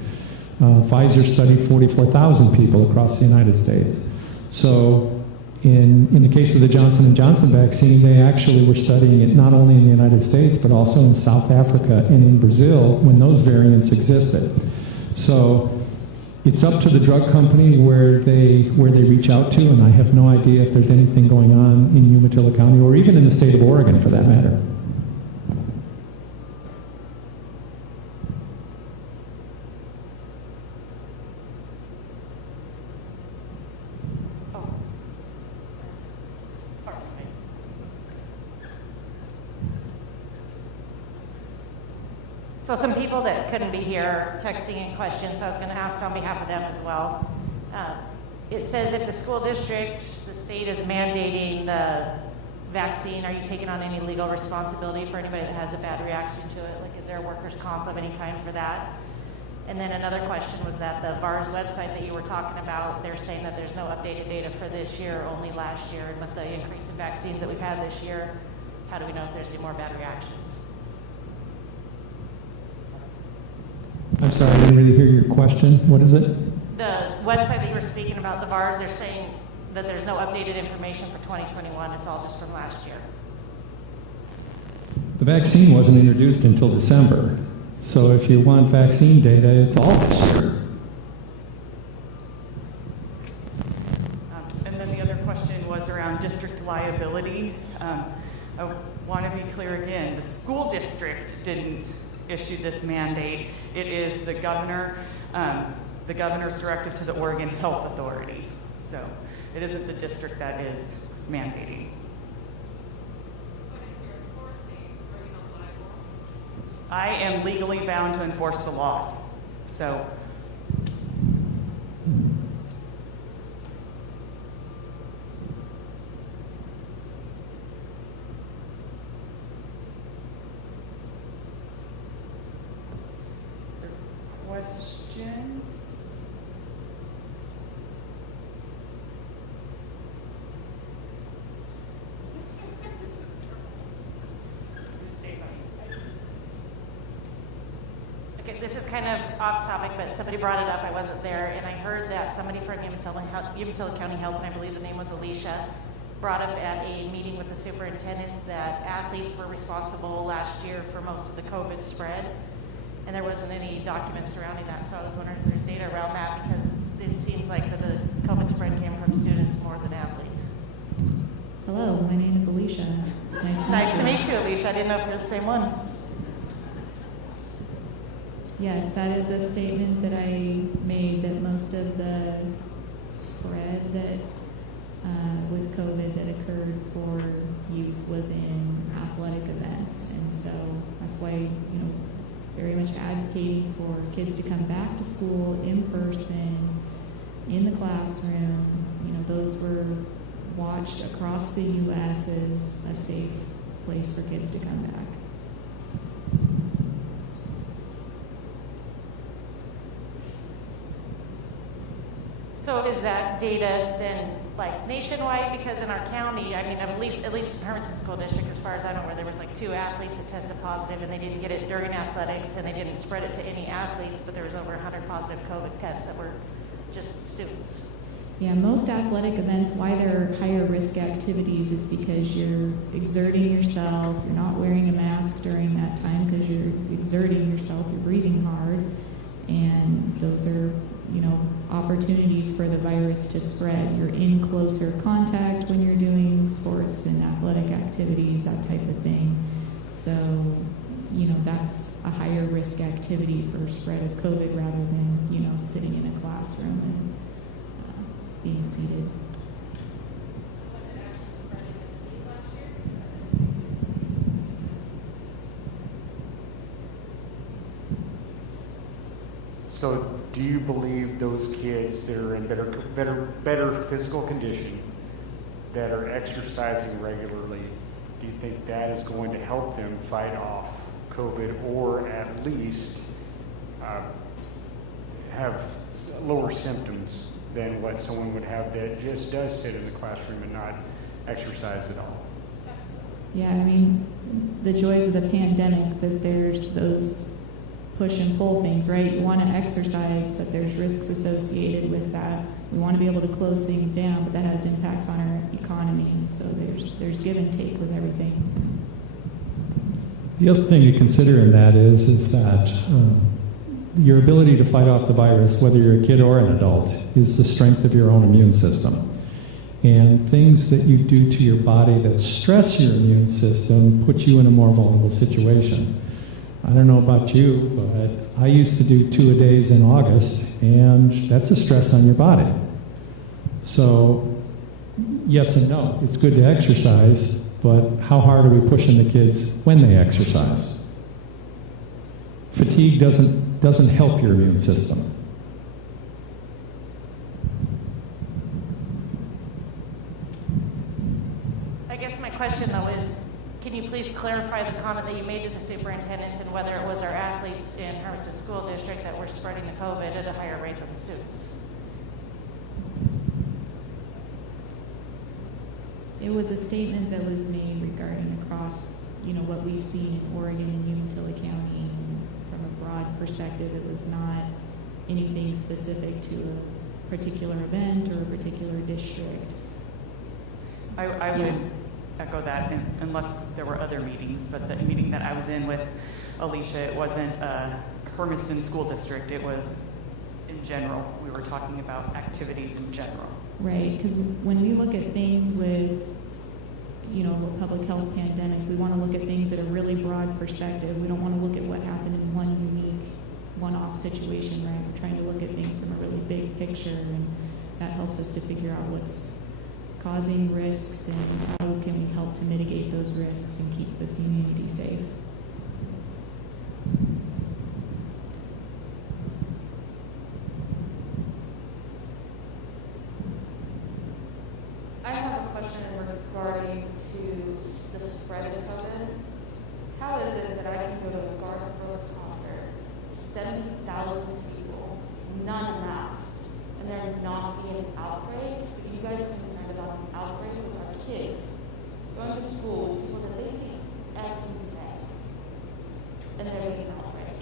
Pfizer studied 44,000 people across the United States. So in the case of the Johnson & Johnson vaccine, they actually were studying it not only in the United States, but also in South Africa and in Brazil when those variants existed. So it's up to the drug company where they reach out to, and I have no idea if there's anything going on in Umatilla County or even in the state of Oregon for that matter. So some people that couldn't be here texting in questions, so I was going to ask on behalf of them as well. It says if the school district, the state is mandating the vaccine, are you taking on any legal responsibility for anybody that has a bad reaction to it? Like, is there a workers' comp of any kind for that? And then another question was that the VARS website that you were talking about, they're saying that there's no updated data for this year, only last year. And with the increase in vaccines that we've had this year, how do we know if there's any more bad reactions? I'm sorry, I didn't really hear your question. What is it? The website that you were speaking about, the VARS, they're saying that there's no updated information for 2021. It's all just from last year. The vaccine wasn't introduced until December. So if you want vaccine data, it's all this year. And then the other question was around district liability. I want to be clear again, the school district didn't issue this mandate. It is the governor, the governor's directive to the Oregon Health Authority. So it isn't the district that is mandating. I am legally bound to enforce the laws. So questions? Okay, this is kind of off topic, but somebody brought it up. I wasn't there, and I heard that somebody from Umatilla County Health, and I believe the name was Alicia, brought up at a meeting with the superintendents that athletes were responsible last year for most of the COVID spread, and there wasn't any documents surrounding that. So I was wondering if there's data around that, because it seems like that the COVID spread came from students more than athletes. Hello, my name is Alicia. It's nice to meet you, Alicia. I didn't know if you're the same one. Yes, that is a statement that I made, that most of the spread that with COVID that occurred for youth was in athletic events. And so that's why, very much advocating for kids to come back to school in person, in the classroom. Those were watched across the U.S. as a safe place for kids to come back. So is that data then like nationwide? Because in our county, at least in Hermiston School District, as far as I know, where there was like 2 athletes that tested positive, and they didn't get it during athletics, and they didn't spread it to any athletes, but there was over 100 positive COVID tests that were just students. Yeah, most athletic events, why they're higher risk activities is because you're exerting yourself, you're not wearing a mask during that time because you're exerting yourself, you're breathing hard, and those are, opportunities for the virus to spread. You're in closer contact when you're doing sports and athletic activities, that type of thing. So, that's a higher risk activity for spread of COVID rather than, sitting in a classroom and being seated. Was it actually spreading the disease last year? So do you believe those kids that are in better physical condition, that are exercising regularly, do you think that is going to help them fight off COVID, or at least have lower symptoms than what someone would have that just does sit in the classroom and not exercise at all? Yeah, the joys of the pandemic, that there's those push and pull things, right? You want to exercise, but there's risks associated with that. We want to be able to close things down, but that has impacts on our economy. So there's give and take with everything. The other thing to consider in that is that your ability to fight off the virus, whether you're a kid or an adult, is the strength of your own immune system. And things that you do to your body that stress your immune system put you in a more vulnerable situation. I don't know about you, but I used to do 2-a-days in August, and that's a stress on your body. So, yes and no. It's good to exercise, but how hard are we pushing the kids when they exercise? Fatigue doesn't help your immune system. I guess my question, though, is can you please clarify the comment that you made to the superintendents and whether it was our athletes in Hermiston School District that were spreading the COVID at a higher rate than the students? It was a statement that was made regarding across, what we've seen in Oregon and Umatilla County. And from a broad perspective, it was not anything specific to a particular event or a particular district. I would echo that, unless there were other meetings, but the meeting that I was in with Alicia, it wasn't a Hermiston School District, it was in general. We were talking about activities in general. Right, because when we look at things with, a public health pandemic, we want to look at things at a really broad perspective. We don't want to look at what happened in one unique, one-off situation, right? We're trying to look at things from a really big picture, and that helps us to figure out what's causing risks and how can we help to mitigate those risks and keep the community safe. I have a question regarding to the spread of COVID. How is it that I can go to a Garden Rose concert, 70,000 people, none masked, and there not be an outbreak? But you guys are concerned about an outbreak with our kids going to school, people that they see every day, and there being an outbreak.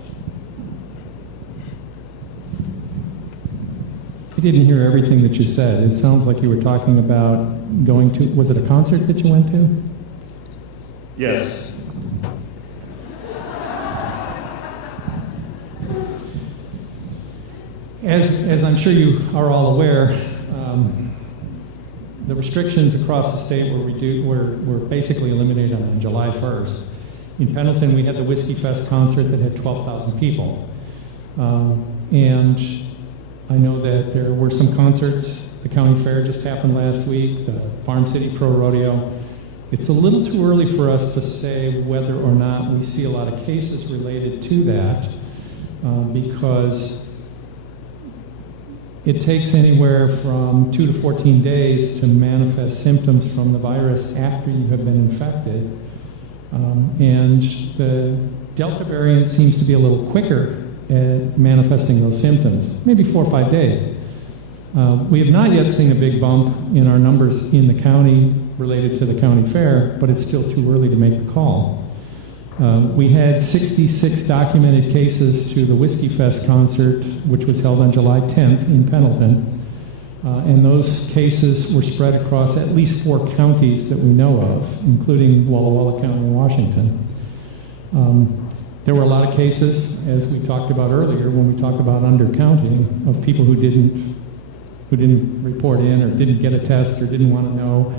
I didn't hear everything that you said. It sounds like you were talking about going to, was it a concert that you went to? Yes. As I'm sure you are all aware, the restrictions across the state were basically eliminated on July 1st. In Pendleton, we had the Whiskey Fest concert that had 12,000 people. And I know that there were some concerts. The county fair just happened last week, the Farm City Pro Rodeo. It's a little too early for us to say whether or not we see a lot of cases related to that because it takes anywhere from 2 to 14 days to manifest symptoms from the virus after you have been infected. And the Delta variant seems to be a little quicker at manifesting those symptoms, maybe 4 or 5 days. We have not yet seen a big bump in our numbers in the county related to the county fair, but it's still too early to make the call. We had 66 documented cases to the Whiskey Fest concert, which was held on July 10th in Pendleton. And those cases were spread across at least 4 counties that we know of, including Walla Walla County in Washington. There were a lot of cases, as we talked about earlier, when we talked about undercounting, of people who didn't report in or didn't get a test or didn't want to know.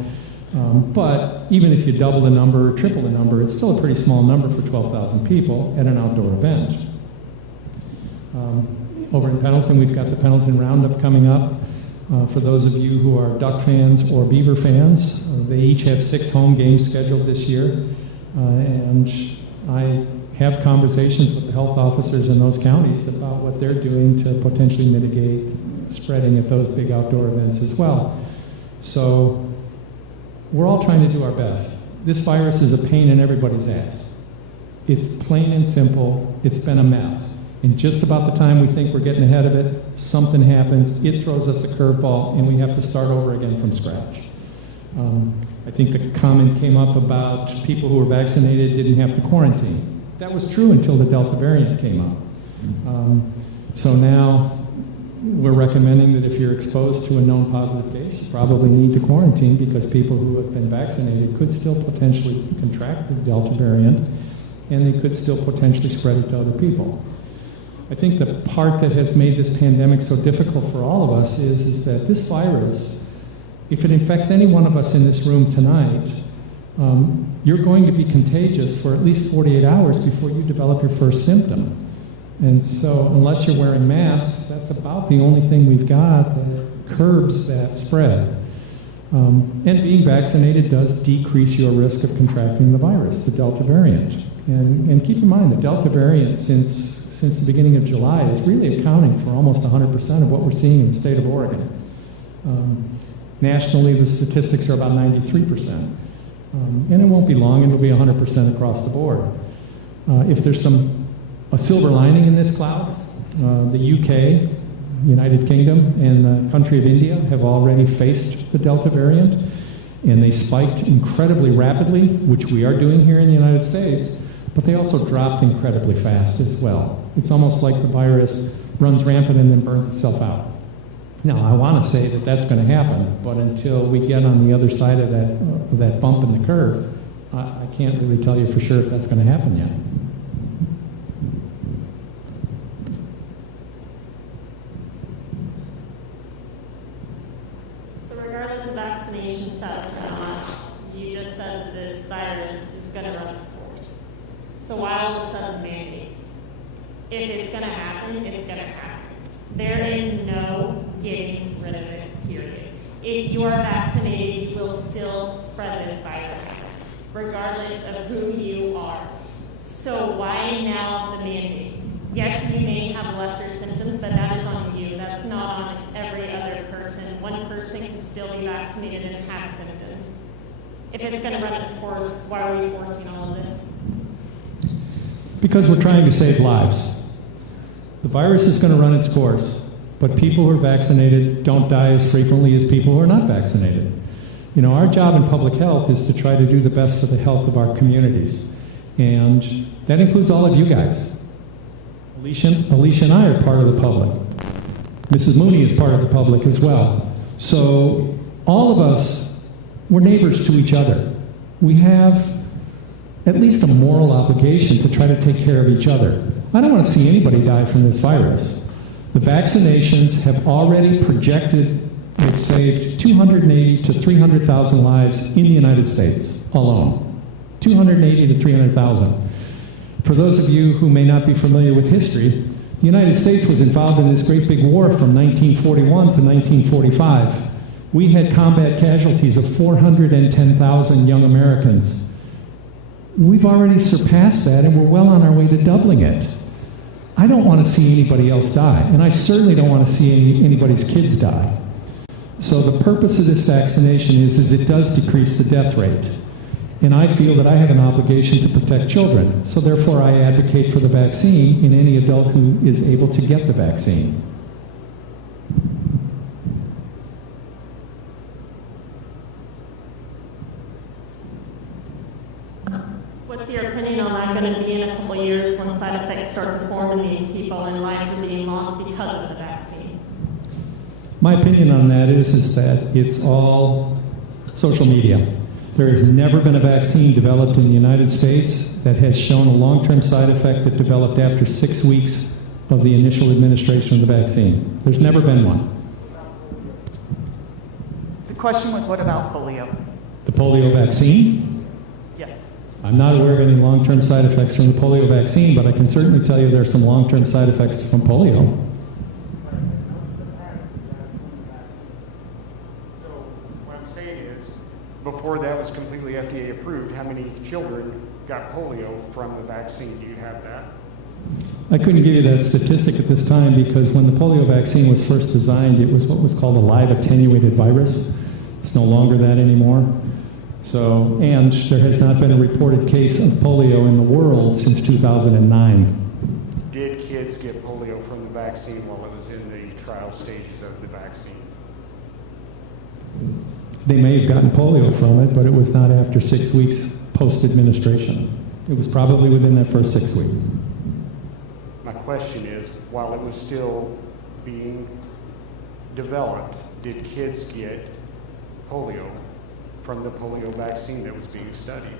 But even if you double the number or triple the number, it's still a pretty small number for 12,000 people at an outdoor event. Over in Pendleton, we've got the Pendleton Roundup coming up. For those of you who are Duck fans or Beaver fans, they each have 6 home games scheduled this year. And I have conversations with the health officers in those counties about what they're doing to potentially mitigate spreading at those big outdoor events as well. So we're all trying to do our best. This virus is a pain in everybody's ass. It's plain and simple. It's been a mess. And just about the time we think we're getting ahead of it, something happens, it throws us a curveball, and we have to start over again from scratch. I think the comment came up about people who were vaccinated didn't have to quarantine. That was true until the Delta variant came up. So now we're recommending that if you're exposed to a known positive case, you probably need to quarantine because people who have been vaccinated could still potentially contract the Delta variant, and they could still potentially spread it to other people. I think the part that has made this pandemic so difficult for all of us is that this virus, if it infects any one of us in this room tonight, you're going to be contagious for at least 48 hours before you develop your first symptom. And so unless you're wearing masks, that's about the only thing we've got that curbs that spread. And being vaccinated does decrease your risk of contracting the virus, the Delta variant. And keep in mind, the Delta variant, since the beginning of July, is really accounting for almost 100% of what we're seeing in the state of Oregon. Nationally, the statistics are about 93%. And it won't be long, it'll be 100% across the board. If there's a silver lining in this cloud, the UK, United Kingdom, and the country of India have already faced the Delta variant, and they spiked incredibly rapidly, which we are doing here in the United States, but they also dropped incredibly fast as well. It's almost like the virus runs rampant and then burns itself out. Now, I want to say that that's going to happen, but until we get on the other side of that bump in the curve, I can't really tell you for sure if that's going to happen yet. So regardless of vaccination status or not, you just said that this virus is going to run its course. So why all of a sudden mandates? If it's going to happen, it's going to happen. There is no getting rid of it, period. If you are vaccinated, you will still spread this virus, regardless of who you are. So why now the mandates? Yes, you may have lesser symptoms, but that is on you. That's not on every other person. One person can still be vaccinated and have symptoms. If it's going to run its course, why are we forcing all of this? Because we're trying to save lives. The virus is going to run its course, but people who are vaccinated don't die as frequently as people who are not vaccinated. You know, our job in public health is to try to do the best for the health of our communities, and that includes all of you guys. Alicia and I are part of the public. Mrs. Mooney is part of the public as well. So all of us, we're neighbors to each other. We have at least a moral obligation to try to take care of each other. I don't want to see anybody die from this virus. The vaccinations have already projected they've saved 280 to 300,000 lives in the United States alone. 280 to 300,000. For those of you who may not be familiar with history, the United States was involved in this great big war from 1941 to 1945. We had combat casualties of 410,000 young Americans. We've already surpassed that, and we're well on our way to doubling it. I don't want to see anybody else die, and I certainly don't want to see anybody's kids die. So the purpose of this vaccination is it does decrease the death rate. And I feel that I have an obligation to protect children. So therefore, I advocate for the vaccine in any adult who is able to get the vaccine. What's your opinion on that going to be in a couple of years when side effects start to form in these people and lives are being lost because of the vaccine? My opinion on that is that it's all social media. There has never been a vaccine developed in the United States that has shown a long-term side effect that developed after 6 weeks of the initial administration of the vaccine. There's never been one. The question was, what about polio? The The polio vaccine? Yes. I'm not aware of any long-term side effects from the polio vaccine, but I can certainly tell you there are some long-term side effects from polio. So what I'm saying is, before that was completely FDA approved, how many children got polio from the vaccine? Do you have that? I couldn't give you that statistic at this time because when the polio vaccine was first designed, it was what was called a live attenuated virus. It's no longer that anymore. So, and there has not been a reported case of polio in the world since 2009. Did kids get polio from the vaccine while it was in the trial stages of the vaccine? They may have gotten polio from it, but it was not after 6 weeks post-administration. It was probably within that first 6 weeks. My question is, while it was still being developed, did kids get polio from the polio vaccine that was being studied?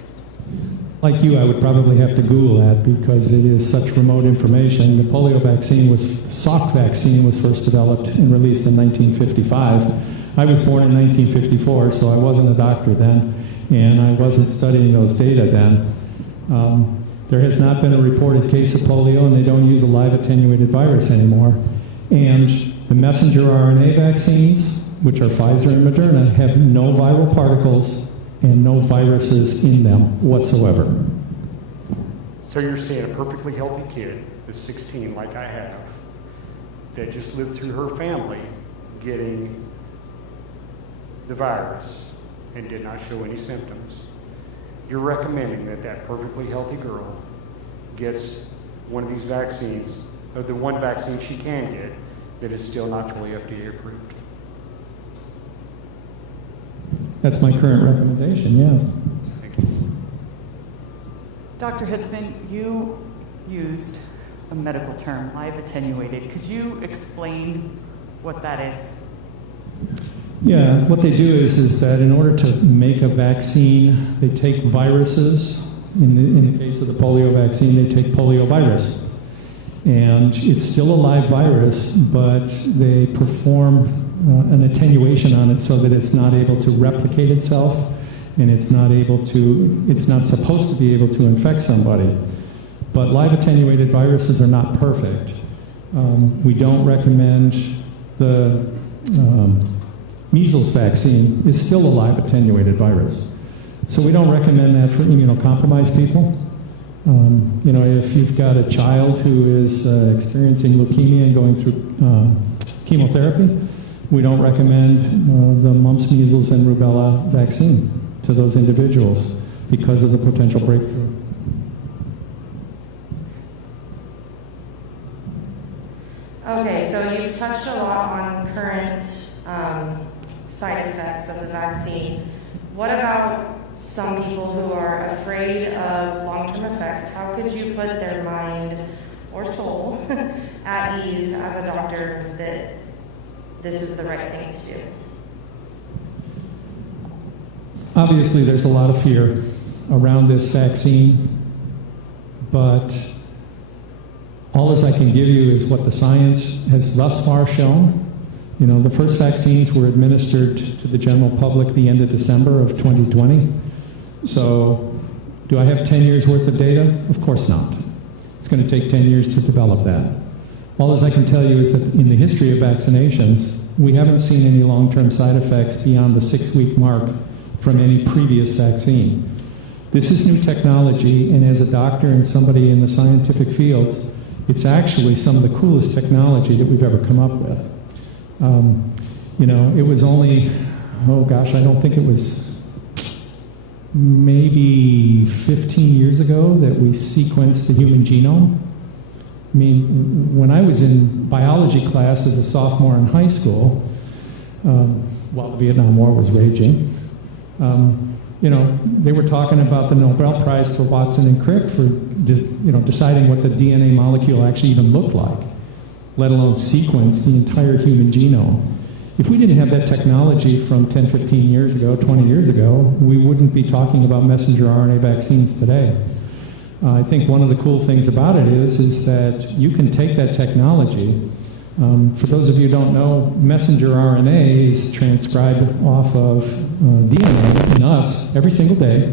Like you, I would probably have to Google that because it is such remote information. The polio vaccine Salk vaccine was first developed and released in 1955. I was born in 1954, so I wasn't a doctor then, and I wasn't studying those data then. There has not been a reported case of polio, and they don't use a live attenuated virus anymore. And the messenger RNA vaccines, which are Pfizer and Moderna, have no viral particles and no viruses in them whatsoever. So you're saying a perfectly healthy kid that's 16, like I have, that just lived through her family getting the virus and did not show any symptoms, you're recommending that that perfectly healthy girl gets one of these vaccines, or the one vaccine she can get that is still not fully FDA approved? That's my current recommendation, yes. Thank you. Dr. Hitzman, you used a medical term, live attenuated. Could you explain what that is? Yeah, what they do is that in order to make a vaccine, they take viruses. In the case of the polio vaccine, they take poliovirus. And it's still a live virus, but they perform an attenuation on it so that it's not able to replicate itself, and it's not supposed to be able to infect somebody. But live attenuated viruses are not perfect. We don't recommend the measles vaccine is still a live attenuated virus. So we don't recommend that for immunocompromised people. If you've got a child who is experiencing leukemia and going through chemotherapy, we don't recommend the mumps, measles, and rubella vaccine to those individuals because of the potential breakthrough. Okay, so you've touched a lot on current side effects of the vaccine. What about some people who are afraid of long-term effects? How could you put their mind or soul at ease as a doctor that this is the right thing to do? Obviously, there's a lot of fear around this vaccine, but all as I can give you is what the science has thus far shown. The first vaccines were administered to the general public the end of December of 2020. So, do I have 10 years worth of data? Of course not. It's going to take 10 years to develop that. All as I can tell you is that in the history of vaccinations, we haven't seen any long-term side effects beyond the 6-week mark from any previous vaccine. This is new technology, and as a doctor and somebody in the scientific fields, it's actually some of the coolest technology that we've ever come up with. It was only, I don't think it was maybe 15 years ago that we sequenced the human genome. I mean, when I was in biology class as a sophomore in high school, while the Vietnam War was raging, they were talking about the Nobel Prize for Watson and Crick for deciding what the DNA molecule actually even looked like, let alone sequence the entire human genome. If we didn't have that technology from 10, 15 years ago, 20 years ago, we wouldn't be talking about messenger RNA vaccines today. I think one of the cool things about it is that you can take that technology, For those of you who don't know, messenger RNA is transcribed off of DNA in us every single day.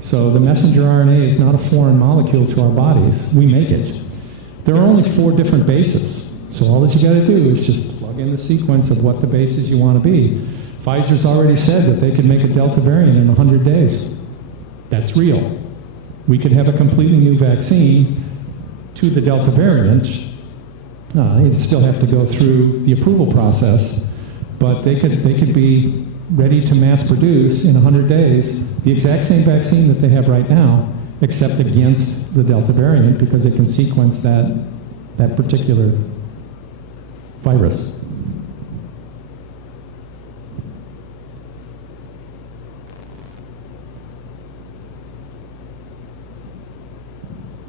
So the messenger RNA is not a foreign molecule to our bodies. We make it. There are only 4 different bases. So all that you got to do is just plug in the sequence of what the bases you want to be. Pfizer's already said that they could make a Delta variant in 100 days. That's real. We could have a completely new vaccine to the Delta variant. They'd still have to go through the approval process, but they could be ready to mass produce in 100 days the exact same vaccine that they have right now, except against the Delta variant, because it can sequence that particular virus.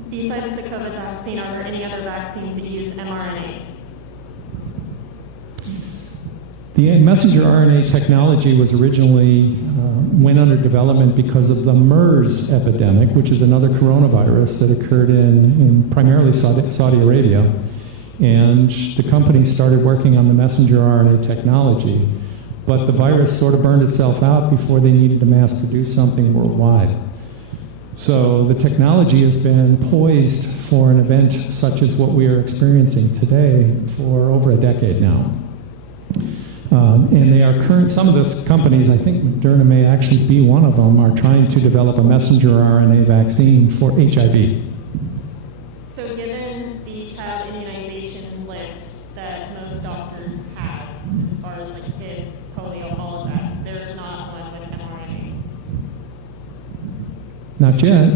Besides the COVID vaccine, are there any other vaccines that use mRNA? The messenger RNA technology was originally went under development because of the MERS epidemic, which is another coronavirus that occurred in primarily Saudi Arabia. And the company started working on the messenger RNA technology. But the virus sort of burned itself out before they needed to mass produce something worldwide. So the technology has been poised for an event such as what we are experiencing today for over a decade now. And they are some of those companies, I think Moderna may actually be one of them, are trying to develop a messenger RNA vaccine for HIV. So given the child immunization list that most doctors have, as far as like kid, polio, all of that, there is not one with mRNA. Not yet.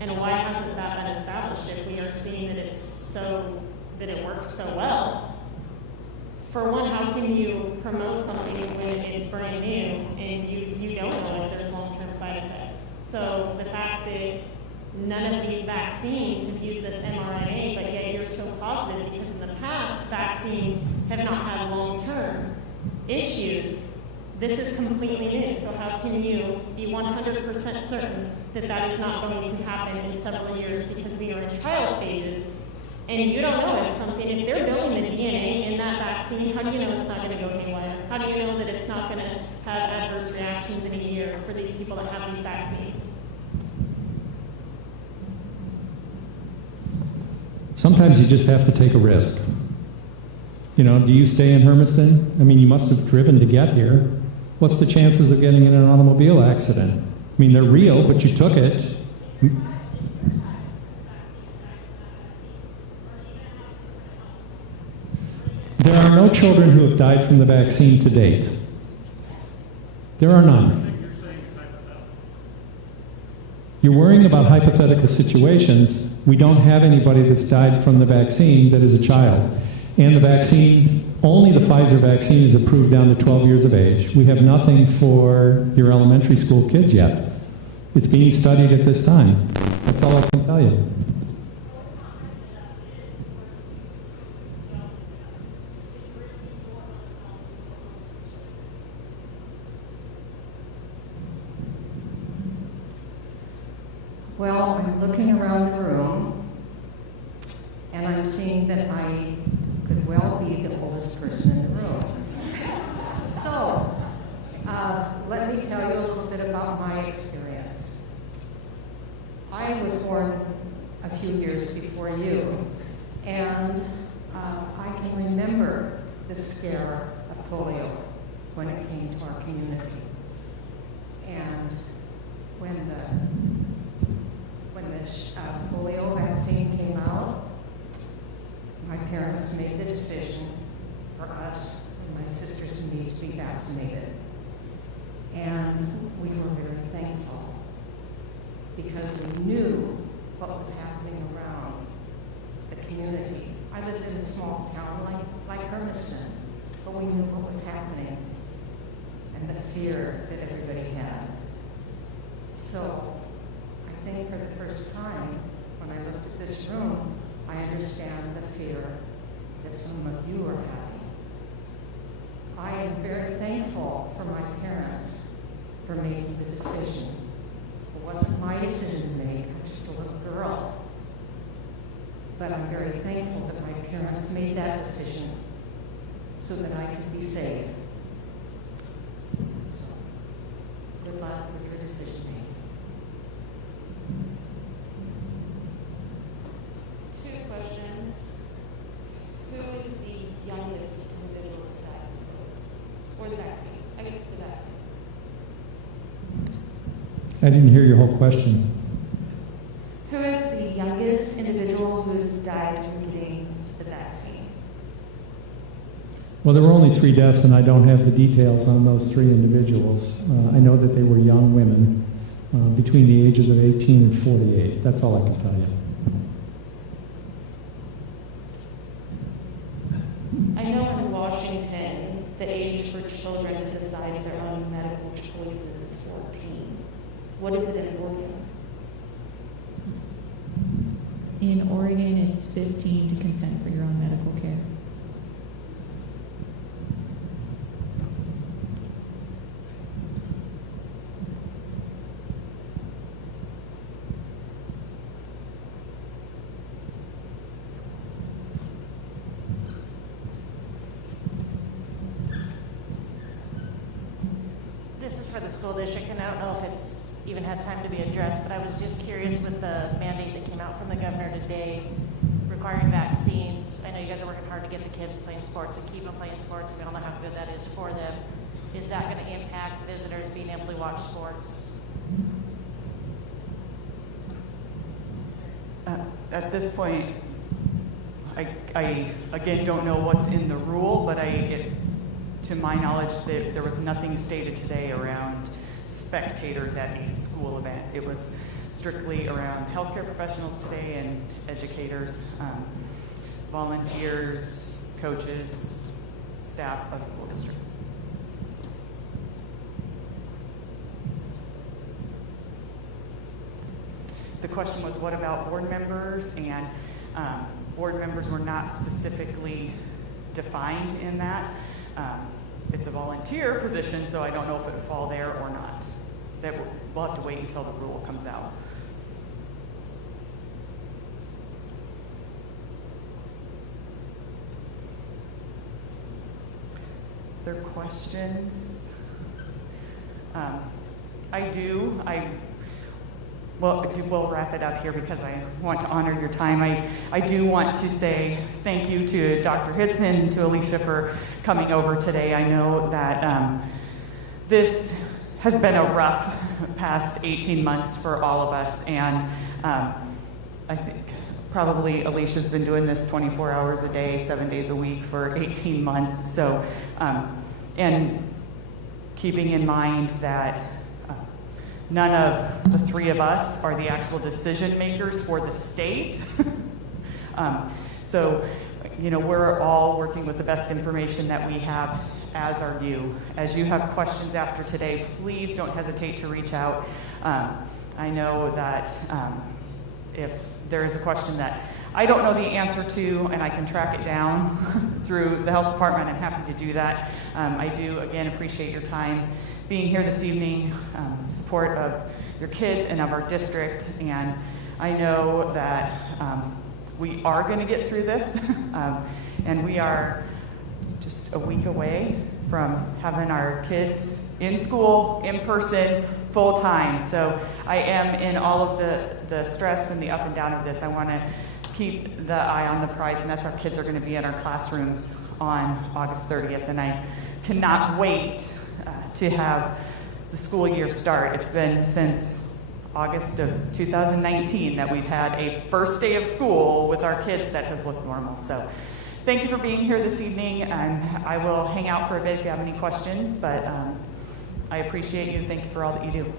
And why hasn't that been established if we are seeing that that it works so well? For one, how can you promote something when it's brand new and you don't know if there's long-term side effects? So the fact that none of these vaccines have used this mRNA, but yet you're so positive because in the past, vaccines have not had long-term issues. This is completely new, so how can you be 100% certain that that is not going to happen in several years because we are in trial stages? And you don't know if they're building the DNA in that vaccine, how do you know it's not going to go haywire? How do you know that it's not going to have adverse reactions in a year for these people that have these vaccines? Sometimes you just have to take a risk. You know, do you stay in Hermiston? I mean, you must have driven to get here. What's the chances of getting in an automobile accident? I mean, they're real, but you took it. There are no children who have died from the vaccine to date. There are none. You're worrying about hypothetical situations. We don't have anybody that's died from the vaccine that is a child. And the vaccine, only the Pfizer vaccine is approved down to 12 years of age. We have nothing for your elementary school kids yet. It's being studied at this time. That's all I can tell you. Well, I'm looking around the room, and I'm seeing that I could well be the oldest person in the room. So, let me tell you a little bit about my experience. I was born a few years before you, and I can remember the scare of polio when it came to our community. And when the polio vaccine came out, my parents made the decision for us and my sisters and me to be vaccinated. And we were very thankful because we knew what was happening around the community. I lived in a small town like Hermiston, but we knew what was happening and the fear that everybody had. So I think for the first time, when I looked at this room, I understand the fear that some of you are having. I am very thankful for my parents for making the decision. It wasn't my decision to make, I was just a little girl. But I'm very thankful that my parents made that decision so that I could be safe. So, good luck with your decision making. Two questions. Who is the youngest individual to die from COVID? Or the vaccine? I guess the vaccine. I didn't hear your whole question. Who is the youngest individual who has died from getting the vaccine? Well, there were only 3 deaths, and I don't have the details on those 3 individuals. I know that they were young women between the ages of 18 and 48. That's all I can tell you. I know in Washington, the age for children to decide their own medical choices is 14. What is it in Oregon? In Oregon, it's 15 to consent for your own medical care. This is for the school district, and I don't know if it's even had time to be addressed, but I was just curious with the mandate that came out from the governor today requiring vaccines. I know you guys are working hard to get the kids playing sports and keep them playing sports, and we all know how good that is for them. Is that going to impact visitors being able to watch sports? At this point, I again don't know what's in the rule, but to my knowledge, there was nothing stated today around spectators at a school event. It was strictly around healthcare professionals today and educators, volunteers, coaches, staff of school districts. The question was, what about board members? And board members were not specifically defined in that. It's a volunteer position, so I don't know if it would fall there or not. We'll have to wait until the rule comes out. Other questions? We'll wrap it up here because I want to honor your time. I do want to say thank you to Dr. Hitzman and to Alicia for coming over today. I know that this has been a rough past 18 months for all of us, and I think probably Alicia's been doing this 24 hours a day, 7 days a week for 18 months. So, and keeping in mind that none of the 3 of us are the actual decision makers for the state. So, we're all working with the best information that we have as are you. As you have questions after today, please don't hesitate to reach out. I know that if there is a question that I don't know the answer to and I can track it down through the health department, I'm happy to do that. I do, again, appreciate your time being here this evening, support of your kids and of our district. And I know that we are going to get through this, and we are just a week away from having our kids in school, in person, full time. So I am in all of the stress and the up and down of this. I want to keep the eye on the prize, and that's our kids are going to be in our classrooms on August 30th. And I cannot wait to have the school year start. It's been since August of 2019 that we've had a first day of school with our kids that has looked normal. So thank you for being here this evening, and I will hang out for a bit if you have any questions, but I appreciate you. Thank you for all that you do.